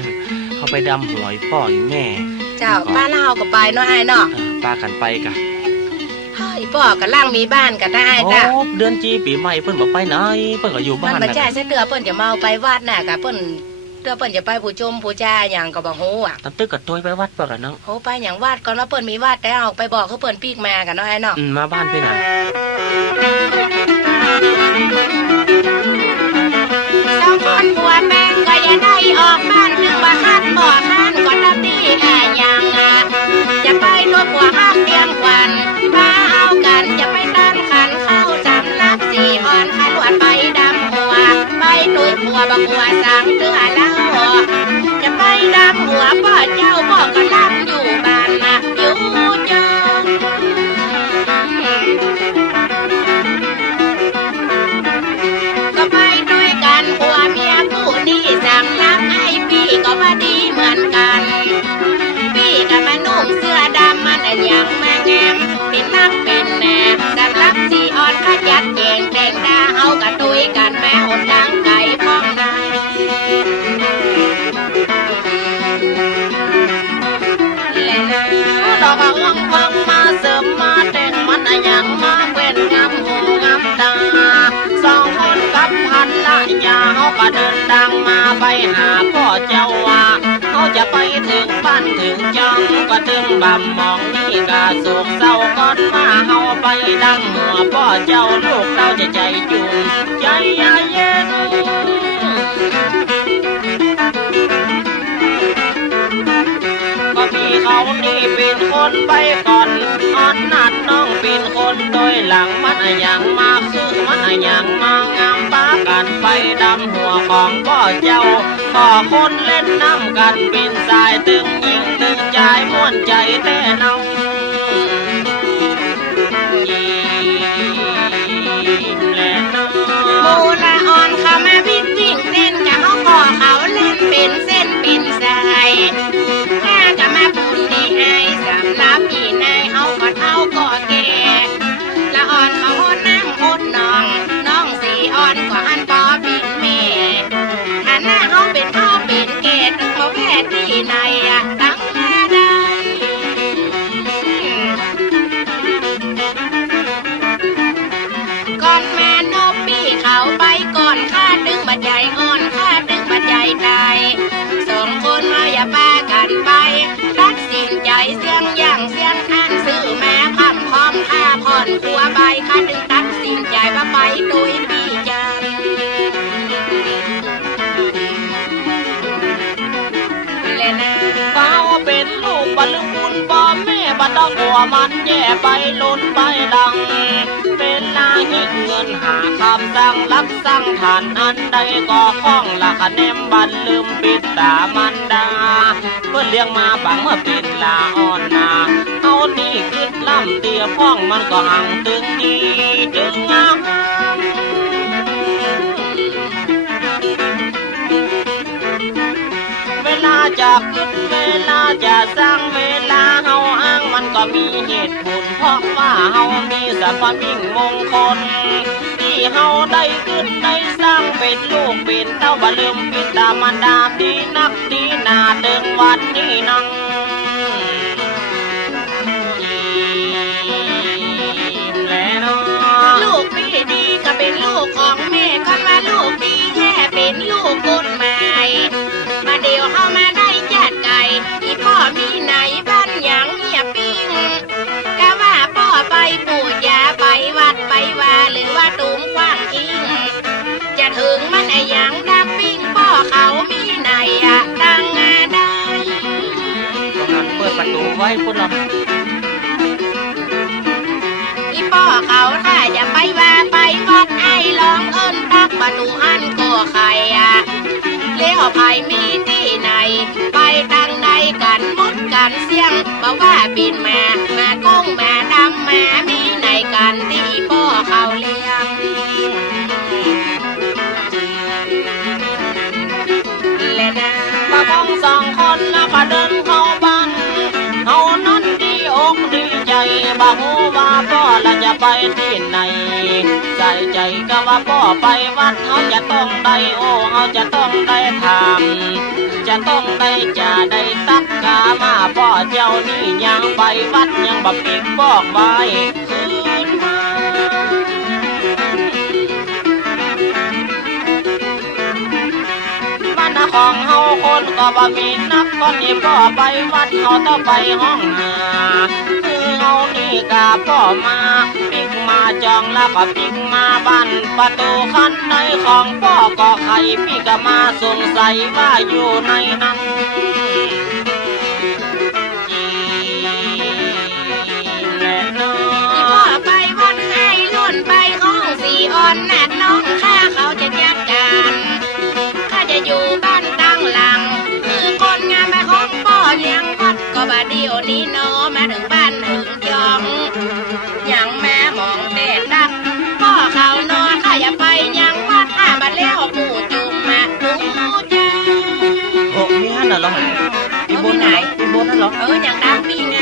เขาไปดำหวยป่อยแม่เจ้าป้าเล่าก็ไปเนาะไอ้เนาะป้ากันไปกะเฮ้ยป่อกันล่างมีบ้านกันได้จ้ะเดือนจีปีใหม่เปิ้นบอกไปไหนเปิ้นก็อยู่บ้านมันมาแจ้เสื้อเตือเปิ้นจะมาไปวัดน่ะกะเปิ้นเตือเปิ้นจะไปผู้ชมผู้จ้าอย่างก็บ่ฮู้อ่ะตั้งตึกกับตัวไปวัดเปิ้นกันเนาะโหไปอย่างวัดก่อนว่าเปิ้นมีวัดแต่เอาไปบอกเขาเปิ้นปีกมากันเนาะไอ้เนาะมาบ้านไปไหนสองคนผัวแม่ก็อย่าได้ออกบ้านถึงว่าคัดบ่คันก็ตะตี้อย่างจะไปตัวผัวฮักเตียงควันมาเอากันจะไปตั้งขันเข้าจำนับสี่อ่อนขันวดไปดำหัวไปตุยผัวบักหัวสังเตือแล้วจะไปดำหัวพ่อเจ้าพ่อก็ลับอยู่บ้านนะอยู่เจอก็ไปด้วยกันผัวเมียผู้ดีสำนักให้พี่ก็ว่าดีเหมือนกันพี่ก็มานุ่งเสื้อดำมันอย่างแม่แง้มเป็นนักเป็นแหนบสำนักสีอ่อนขยัดแยงแต่งดาเอากระตุยกันแม่หดดังไก่พ้องนาดอกเอื้องฟังมาเสริมมาแต่งมันอย่างมาเป็นงามหูงามตาสองคนกับพันละยาเขาก็เดินดังมาไปหาพ่อเจ้าว่าเขาจะไปถึงบ้านถึงจังก็ถึงบำมองนี่กะสุกเศร้าก่อนมาเขาไปดังหัวพ่อเจ้าลูกเราจะใจจุ่มใจเย็นก็พี่เขานี่เป็นคนไปก่อนอ่อนนัดน้องเป็นคนโดยหลังมันอย่างมากคือมันอย่างมางามปากันไปดำหัวของพ่อเจ้าพ่อคนเล่นน้ำกันเป็นสายตึงยิงตึงใจม่วนใจแต่น้องโมละอ่อนเขามาวิ่งเต้นกับเขาก่อเขาเล่นเป็นเส้นเป็นสายถ้าจะมาบุญดีให้สำหรับพี่นายเขาก็เท่าก็แก่ละอ่อนเขาโคตรน้ำโคตรน้องสีอ่อนก็อันปอบินเมอันหน้าเขาเป็นพ่อเป็นเกตเขาแพ้ที่ในตั้งมาได้ก่อนแม่นบพี่เขาไปก่อนข้าดึงบัดใหญ่อ่อนข้าดึงบัดใหญ่ตายสองคนมาอย่าป้ากันไปตัดสินใจเสียงอย่างเสียงอันซื้อแม่คำพร้อมข้าผ่อนครัวใบข้าดึงตัดสินใจว่าไปโดยพี่จันฟ้าเป็นลูกบรรลุบุญบ่แม่บัดดอกหัวมันแย่ไปล้นไปดังเป็นนาหิเงินหาคำสั่งรักสั่งฐานอันใดก็คล้องละคะแนนบันลืมปิดตามันดาเพื่อเลี้ยงมาบังเมื่อเป็นลาอ่อนนาเอานี่ขึ้นล่ำเตียพ้องมันก็หังตึงดีตึงงาม จากจุดเวลาจะสร้างเวลาเฮาอ้างมันก็มีเหตุผลเพราะว่าเฮามีสัพพมิ่งมงคลที่เฮาได้ขึ้นได้สร้างเป็นลูกเป็นเต้าบะลืมปิตามารดาดีนักดีนาเดิงวันนี้นังลูกพี่ดีก็เป็นลูกของแม่ก็มาลูกดีแค่เป็นลูกคนใหม่มาเดี๋ยวเข้ามาได้จัดไก่อีพ่อมีไหนบ้านหยังเงียบปิ้งก็ว่าพ่อไปปูยาไปวัดไปว่าหรือว่าตุ้มกว้างอิงจะถึงมันไอ้หยังดับปิ้งพ่อเขามีไหนอะตั้งงาได้ ตรงนั้นเปิดประตูไว้พุ่นละ อีพ่อเขาถ้าจะไปว่าไปวัดไอ้ลองเอิ้นตักประตูหันก็ใครอะเลี้ยวไปมีที่ไหนไปทางใดกันมุดกันเสียงบอกว่าบินมาก้งมาดำมามีไหนกันที่พ่อเขาเลี้ยงและนะ มาพ้องสองคนแล้วก็เดินเข้าบ้านเฮานั้นดีอกดีใจบ่ฮู้ว่าพ่อละจะไปที่ไหนใส่ใจก็ว่าพ่อไปวัดเฮาจะต้องได้โอ้เฮาจะต้องได้ถามจะต้องได้จะได้ตักกามาพ่อเจ้านี่ยังไปวัดยังบ่ปิดบอกไว้คืนมาบ้านของเฮาคนก็บ่มีนักคนนี้พ่อไปวัดเฮาต้องไปห้องหาคือเฮานี่กะพ่อมาปิกมาจองแล้วก็ปิกมาบ้านประตูคันในของพ่อก็ไขพี่ก็มาสงสัยว่าอยู่ในนั้นพ่อไปวัดให้ล้วนไปห้องสีอ่อนนัดน้องข้าเขาจะจัดการข้าจะอยู่บ้านตั้งหลังคือคนงานไปของพ่อเลี้ยงวัดก็บาเดียวนี้เนาะมาถึงบ้านถึงจองยังแม่มองแต่ตักพ่อเขานอนข้าอย่าไปยังวัดข้ามาแล้วปู่จุมมาปู่จ้า โอ้มีฮันน่ะเหรอปีบนไหนปีบนนั่นเหรอ อย่างดังปีไง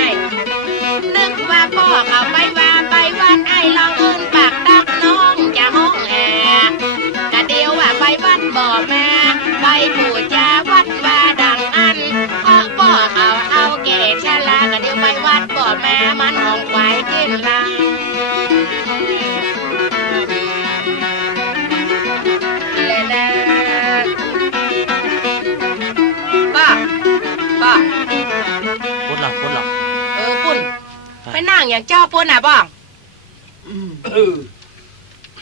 นึกว่าพ่อเขาไปว่าไปวัดไอ้ลองเอินปากตักน้องจะห้องแอกะเดียวว่าไปวัดบ่มาไปปู่จาวัดว่าดังอันเพราะพ่อเขาเอาเกศชะลากะเดียวไปวัดบ่มามันห้องไว้ขึ้นลังเลยนะป้าพุ่นละปุ่นไปนั่งอย่างเจ้าปุ่นอ่ะบ้อง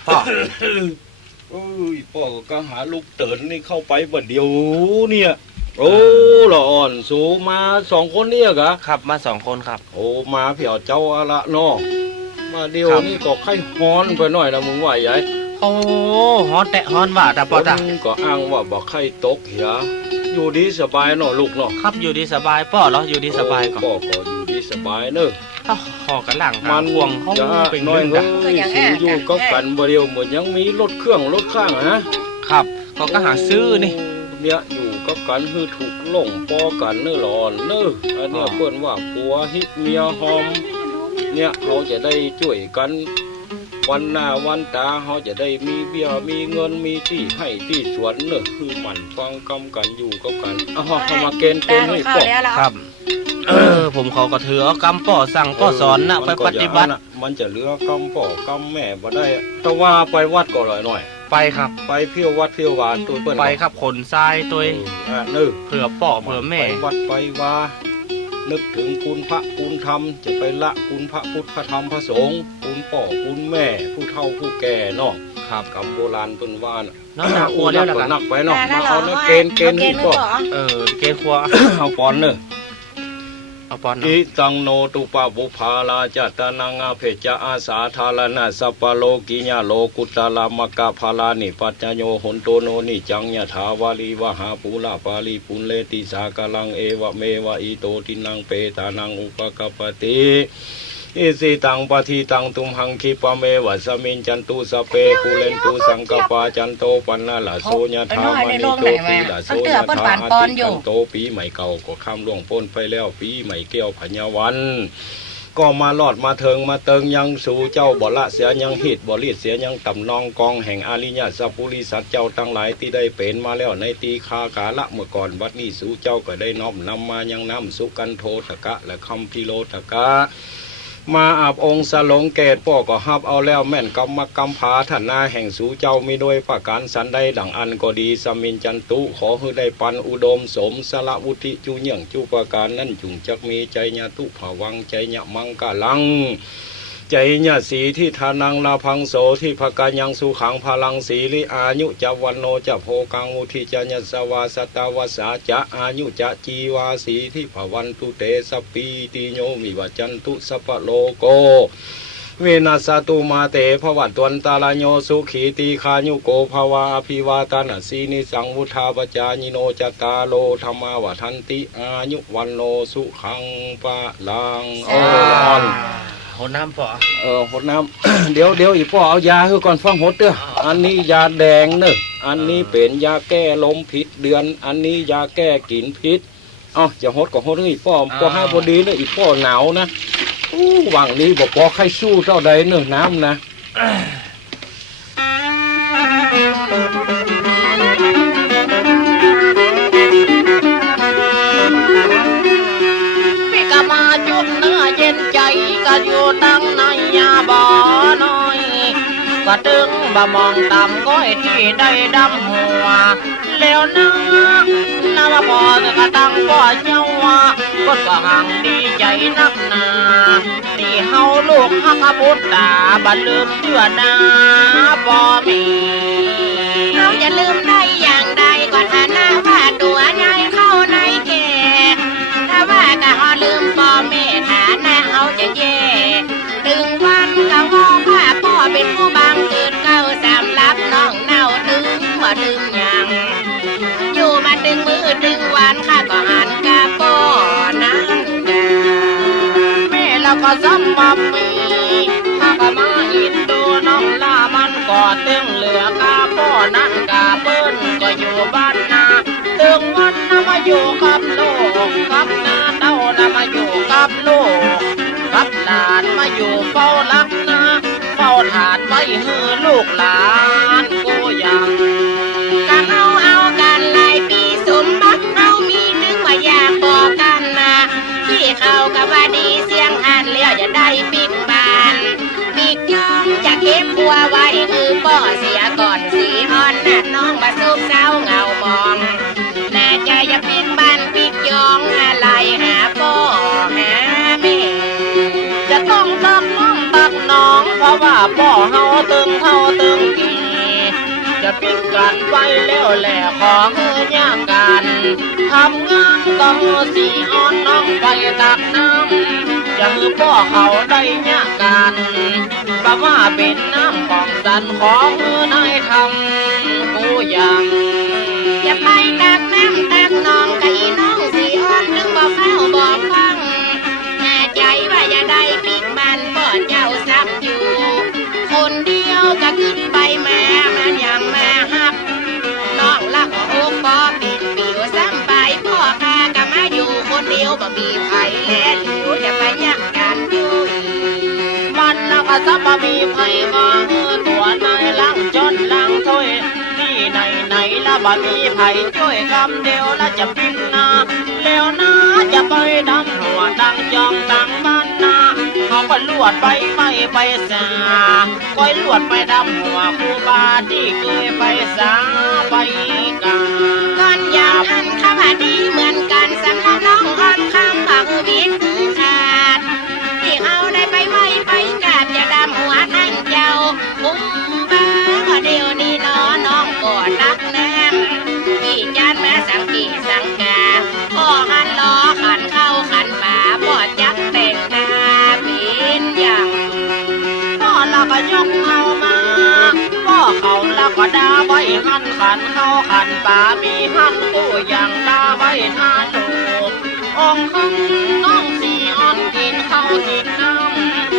พ่อ เอ้ยพ่อก็หาลูกเตินนี่เข้าไปบัดเดียวเนี่ยโอ้ละอ่อนสูมาสองคนเนี่ยกะ ครับมา2 คนครับ โอ้มาเผียวเจ้าอะละเนาะมาเดียวนี่ก็ไข้ฮ้อนไปหน่อยนะมึงว่าใหญ่ โอ้ฮอนแตะฮอนว่าแต่ปอตา คนก็อ้างว่าบ่ไข้ตกเหียอยู่ดีสบายเนาะลูกเนาะ ครับอยู่ดีสบายพ่อเหรออยู่ดีสบายก่อน พ่อก็อยู่ดีสบายเนอะ ถ้าห่อกันหลัง มัน ห่วงห้อง จะ เป็น น้อย เรื่อง เฮ้ กัน ยสูอยู่ก็กันบ่เดียวเหมือนยังมีรถเครื่องรถข้างฮะ ครับเขาก็หาซื้อนี่ เนี่ยอยู่กับกันคือถูกหลงปอกันเนื้อหลอนเนื้ออันเนี้ยเพื่อนว่าผัวฮิตเมียหอมเนี่ยเขาจะได้ช่วยกันวันหน้าวันตาเขาจะได้มีเบี้ยมีเงินมีที่ให้ที่สวนเนื้อคือหมั่นฟังกำกันอยู่กับกันเขามาเกณฑ์ให้ปอก ครับผมเขาก็ถือเอากำป่อสั่งป่อสอนนะไปปฏิบัติ มันจะเหลือกำป่อกำแม่บ่ได้แต่ว่าไปวัดก็หน่อย ไปครับ ไปเที่ยววัดเที่ยววานตัวเปิ้น ไปครับขนทรายตัว เนื้อ เผื่อป่อเผื่อแม่ ไปวัดไปว่านึกถึงคุณพระคุณธรรมจะไปละคุณพระพุทธธรรมพระสงฆ์คุณพ่อคุณแม่ผู้เฒ่าผู้แก่เนาะ ครับ กำโบราณเป็นว่าน่ะ น้องหนาอ้วนแล้วล่ะครับ นักไปเนาะมาเอาเนี่ยเกณฑ์ให้ก่อน เกณฑ์ครัว เอาปอนเนอะ เอาปอน อิตังโนตุปะบุภาลาจัตตานังอาเพจจะอาสาธารณะสัพพโลกิญาโลกุตตะลามกะภาลานิปัจจโยหนโตโนนิจังยะถาวาลีวหาปูลาปาลีปุณเลติสากลังเอวะเมวะอิโตตินังเปตานังอุปกปปติ อิสิตังปะทีตังตุมหังคิปะเมวัสมินจันตุสเปภูเรนตุสังกปาจันโตปันนาลาโสยธามณิโตปีลาโสยธาอาทิจันโตปีใหม่เก่าก็ข้ามล่วงพ้นไปแล้วปีใหม่เกี่ยวพญาวันก็มาลอดมาเทิงมาเติงยังสู่เจ้าบ่ละเสียยังหิดบ่ลีดเสียยังต่ำนองกองแห่งอาริยสัพพุริสัตเจ้าทั้งหลายที่ได้เป็นมาแล้วในตีคากาละเมื่อก่อนบัดนี้สู่เจ้าก็ได้น้อมนำมายังน้ำสุกันโทตกะและคำพิโลตกะมาอาบองค์สลงเกตป่อก็ฮับเอาแล้วแม่นกำมักกำผาท่านนาแห่งสู่เจ้ามีโดยประการสันใดดังอันก็ดีสมินจันตุขอให้ได้ปันอุดมสมสละวุธิจูเยี่ยงจูประการนั้นจุงจักมีใจญาตุภวังใจญะมังกะลังใจญาสีที่ทานังลาพังโสที่ภกายังสุขังพลังสีลิอายุจะวันโนจะโพกังวุธิจะญสวาสตาวาสาจะอายุจะจีวาสีที่ภวันตุเตสปีติโยมิวจันตุสปะโลโกเวนัสตุมาเตภวัตวันตาลโยสุขีตีคายุโกภาวาอภิวาตนาสีนิสังวุธาปจายิโนจตาโลธรรมาวทันติอายุวันโนสุขังปะลังหดน้ำปอหดน้ำ เดี๋ยวอีพ่อเอายาให้ก่อนฟังหดเด้ออันนี้ยาแดงเนอะอันนี้เป็นยาแก้ลมพิษเดือนอันนี้ยาแก้กลิ่นพิษจะหดก็หดให้อีพ่อให้พอดีเลยอีพ่อหนาวนะหวังนี้บอกพอใครสู้เท่าใดเนอะน้ำนะมาจุดเนื้อเย็นใจก็อยู่ตั้งในยาบ่อน้อยก็ตึงบ่มองต่ำก้อยที่ได้ดำหัวแล้วนะว่าพอก็ตั้งบ่อเจ้าก็ห่างดีใจนักหนาที่เฮาลูกฮักพุทธาบัดลืมเชื่อนาบ่มีเราจะลืมได้อย่างใดก็ฐานะว่าตัวใหญ่เข้าในแก่ว่าก็ฮอลืมพ่อแม่ฐานะเอาจะแย่ถึงวันก็ว่าพ่อเป็นผู้บางเกิดเก้าสามลับน้องเน่าถึงว่าลืมอย่างอยู่มาถึงมือถึงวันข้าก็หันกาป้อนั้นแม่เราก็ซ้ำมาปีข้าก็มาอินดูน้องลามันก็เต็งเหลือกาป้อนั้นกาเปิ้นก็อยู่บ้านนาถึงวันมาอยู่กับโลกกับนาเต้ามาอยู่กับลูกกับหลานมาอยู่เฝ้ารักนาเฝ้าฐานไว้ให้ลูกหลานกูยังก็เอากันหลายปีสมบัติเรามีนึกว่าอยากบอกกันนะที่เขาก็ว่าดีเสียงอันแล้วจะได้ปิดบานปิดยองจะเก็บบัวไว้ป้อเสียก่อนสีอ่อนน่ะน้องมาซุบเศร้าเงามองแน่ใจจะปิดบ้านปิดยองอะไรหาพ่อหาแม่จะต้องตักน้องเพราะว่าพ่อเฮาตึงกี่จะปิดกันไว้แล้วแหละขอเฮือยากกันทำงานก็เฮือสีอ่อนน้องไปตักน้ำจะฮือพ่อเขาได้ยากกันบ่ว่าเป็นน้ำของสันขอเฮือนายทำกูยังจะไปตักน้ำตักน้องกับอีน้องสีอ่อนนึกบ่เฝ้าบอกฟังแน่ใจว่าจะได้ปิดบ้านพ่อเจ้าซับอยู่คนเดียวก็ขึ้นไปมามันยังมาฮับน้องละก็อกบ่ปิดปิวซ้ำไปพ่อข้าก็มาอยู่คนเดียวบ่มีไผแลเหลียวจะไปยักกันอยู่มันน่ะก็จะบ่มีไผก็ตัวในลังจนลังถ้วยที่ไหนละบ่มีไผช่วยคำเดียวละจะปิดนาแล้วนะจะไปดำหัวดังจองดังบ้านนาเขาก็ลวดไปไม่ไปสาก้อยลวดไปดำหัวครูบาที่เคยไปสาไปก่อนอย่างอันคำดีเหมือนกันสำหรับน้องอ่อนคำบังวิทย์ขาดที่เขาได้ไปไว้ไปกาดจะดำหัวท่านเจ้าอุ้มบ้าเดี๋ยวนี้น้องกอดรักแนมพี่จานแม่สังกีสังกาพ่อหันล้อขันเข้าขันป่าพ่อจักแต่งหน้าเป็นอย่างพ่อเราก็ยกเอามาพ่อเขาเราก็ด่าไว้หันขันเข้าขันป่ามีหันกูอย่างด่าไว้ท่าลูกองค์น้องสีอ่อนกินข้าวกินน้ำ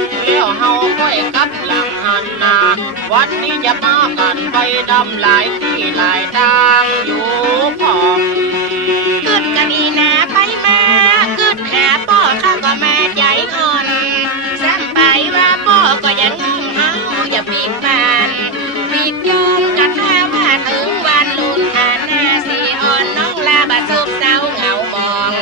วันนี้จะมากันไปดำหลายที่หลายทางอยู่พร้อม กึดกันอีนาไปมากึดหาพ่อข้าก็มาใจอ่อนซ้ำไปว่าพ่อก็ยังงงเฮาอย่าปิดบานปิดยอมกันถ้าว่าถึงวันลุนผ่านหน้าสีอ่อนน้องลาบะซุกเศร้าเหงามอง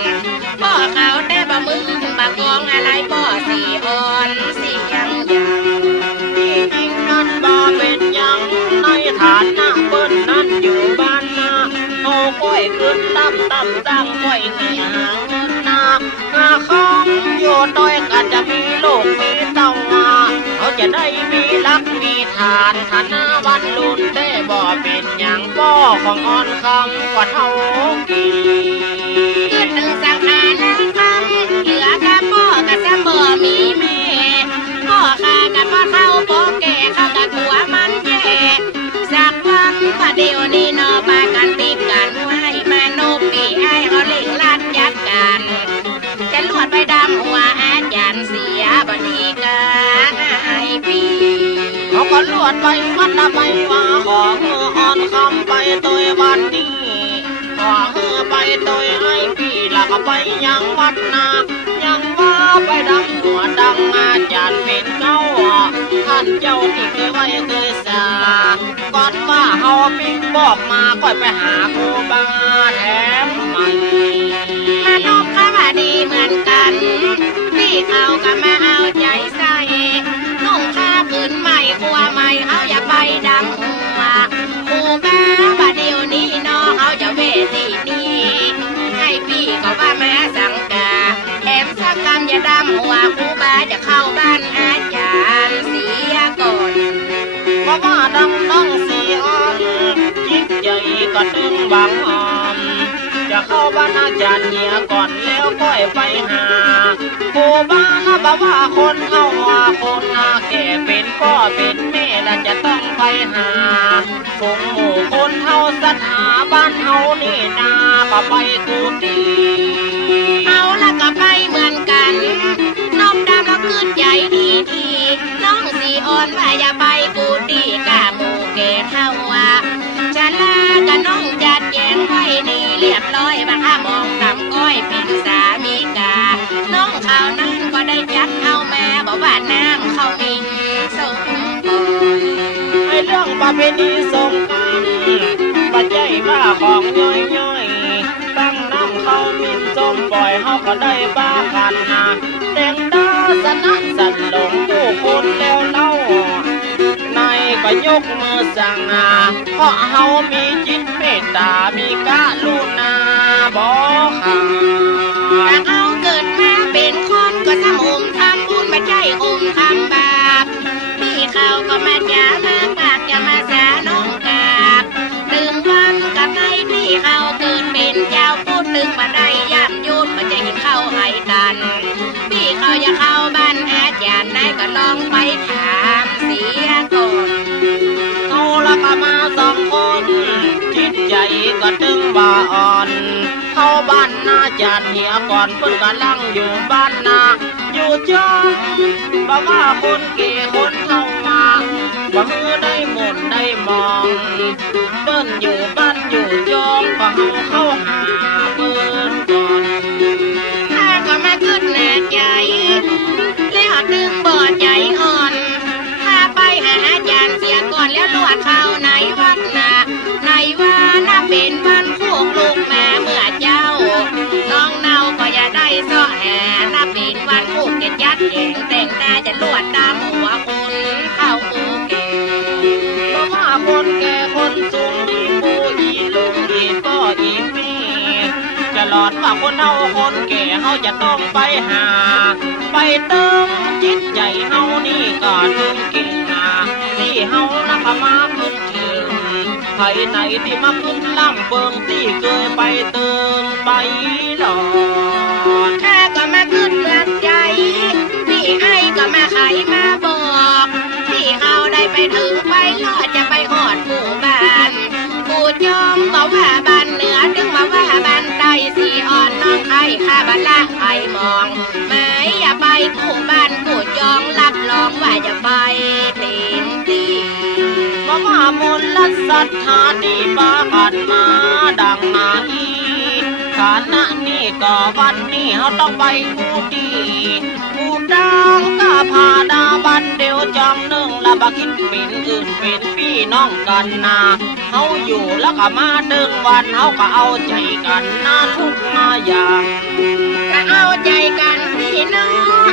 พ่อเขาได้บะมึงบะกองอะไรพ่อสีอ่อนเสียงยัง ที่จริงนั้นบ่เป็นหยังในฐานะเปิ้นนั้นอยู่บ้านนาโตก้อยขึ้นตั้มตั้งก้อยให้หาเงินนาหาคำอยู่ต้อยก็จะมีลูกมีเต้ามาเขาจะได้มีรักมีฐานฐานะวันลุนแต่บ่เป็นหยังบ่ของอ่อนคำกว่าเท่ากี่ กึดหนึ่งสังหานาคำเหลือกับพ่อกับซ้ำบ่มีแม่พ่อข้ากับพ่อเฒ่าพ่อแก่เข้ากับหัวมันแย่สักวันว่าเดี๋ยวนี้นอปากันตีกันไว้มาโนปีไอ้เขาเล่งลัดยัดกันจะลวดไปดำหัวอาจารย์เสียบดีกาไอ้พี่ เขาก็ลวดไปวัดละไปว่าขอเมื่ออ่อนคำไปตัววันนี้ขอเมื่อไปตัวให้พี่ละก็ไปยังวัดนายังว่าไปดังหัวดังอาจารย์เป็นเก้าท่านเจ้าที่เคยไว้เคยสาก่อนว่าเฮาปิ้งบอกมาค่อยไปหาครูบาแถมใหม่ มานกก็ว่าดีเหมือนกันพี่เขาก็มาเอาใจใส่นุ่งข้าขืนใหม่ครัวใหม่เขาอย่าไปดังหัวครูบ้าว่าเดี๋ยวนี้น้องเขาจะเวทีนี้ให้พี่เขาว่ามาสังกาแถมสักคำอย่าดำหัวครูบ้าจะเข้าบ้านอาจารย์เสียก่อน เพราะว่าดังน้องสีอ่อนจิตใจก็ตึงบางอ่อนจะเข้าบ้านอาจารย์เหียก่อนแล้วค่อยไปหาครูบาบอกว่าคนเฮาว่าคนนาแก่เป็นพ่อเป็นแม่และจะต้องไปหาสงหมู่คนเฮาสถาบ้านเฮานี่นาก็ไปกูตี เอาละก็ไปเหมือนกันน้องดำแล้วคืนใจดีทีน้องสีอ่อนว่าอย่าไปกูดีกะหมูแก่เข้าว่าจะลากับน้องจัดแจงไว้นี่เรียบร้อยบ้าข้ามองตำก้อยเป็นสามีกาน้องเขานั้นก็ได้จัดเอาแม่บอกว่าน้ำเขามิงสมบูรณ์ ให้เรื่องประเพณีสงกรานต์ปัจจัยว่าของย่อยๆตั้งน้ำเขามินจมปล่อยเฮาก็ได้บ้ากันนะแต่งดาสนะสันหลงผู้คนแล้วเล่าในก็ยกมือสั่งเพราะเฮามีจิตเมตตามีกรุณาบ่ขาด ถ้าเอาเกิดมาเป็นคนก็ทำอุ่มทำบุญมาใจอุ่มทำบาปพี่เขาก็มาจ่ามาปากจะมาสาน้องกาบถึงวันกับในพี่เขาเกิดเป็นเจ้าพูดถึงมาได้ย่ำยุดมาจะกินข้าวให้ตันพี่เขาอย่าเข้าบ้านอาจารย์ไหนก็ลองไปถามเสียก่อน เอาละก็มาสองคนจิตใจก็ตึงบ่าอ่อนเข้าบ้านนาจานเหียก่อนเพิ่นกำลังอยู่บ้านนาอยู่จอมบ่ว่าคนเกี่คนเข้ามาบ่ฮือได้หมุนได้มองเดินอยู่บ้านอยู่จอมก็เฮาเข้าหาเพิ่นก่อน ถ้าก็มาขึ้นหน้าใจแล้วดึงบ่อใจอ่อนถ้าไปหาอาจารย์เสียก่อนแล้วลวดเข้าในวัดนาในว่าน่าเป็นวันคู่ลูกแม่เมื่อเจ้าน้องเนาก็อย่าได้ซ้อแห่น่าเป็นวันคู่เก็ดยัดเองแต่งหน้าจะลวดตามหัวคุณเข้ากูเก่ บ่ว่าคนแก่คนสูงอีปู่อีลุงอีพ่ออีแม่จะหลอดว่าคนเฮาคนแก่เฮาจะต้องไปหาไปเติมจิตใจเฮานี่ก็ถึงเก่งที่เฮานะก็มาขึ้นถึงไผไหนที่มาขึ้นล่ำเบิงที่เคยไปเติมไปหลอด ข้าก็มาขึ้นเมืองใจพี่ไอ้ก็มาไขมาบอกที่เขาได้ไปถึงไปลอดจะไปหอดหมู่บ้านผู้จอมก็ว่าบ้านเหนือดึงมาว่าบ้านใต้สีอ่อนน้องไอ้ข้าบ้านละไอ้มองไม่อย่าไปผู้บ้านผู้จองรับรองว่าจะไปเต็มที่ ว่ามูลและศรัทธาที่ปากันมาดังนาอีขณะนี้ก็วันนี้เขาต้องไปกูดีกูดังก็พาดาบันเดียวจองหนึ่งละบักคิดเป็นอื่นเป็นพี่น้องกันนาเขาอยู่แล้วก็มาดึงวันเขาก็เอาใจกันนาทุกมาอย่าง ก็เอาใจกันพี่น้อง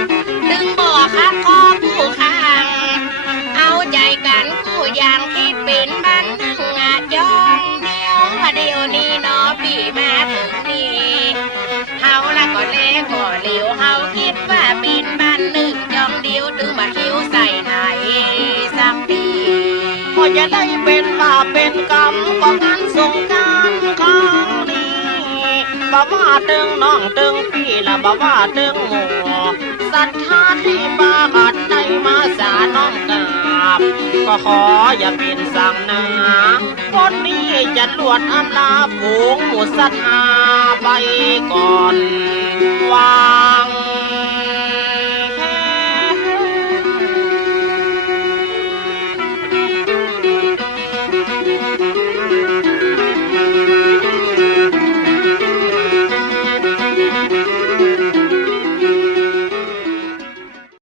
ดึงบ่อคักคอผู้ข้างเอาใจกันกูอย่างคิดเป็นบ้านหนึ่งจองเดียวเดียวนี้เนาะพี่มาถึงนี่เฮาละก็เล่ก็เหลียวเฮาคิดว่าเป็นบ้านหนึ่งจองเดียวถึงบัดคิ้วใส่ไหนสักปี พอจะได้เป็นบาปเป็นกรรมก็งานสงกรานต์ครั้งนี้บ่ว่าตึงน้องตึงพี่ละบ่ว่าตึงหมู่ศรัทธาที่ปากัดได้มาสาน้องกราบก็ขออย่าเป็นสั่งนาคนนี้จะลวดอำลาฝูงหมู่ศรัทธาไปก่อน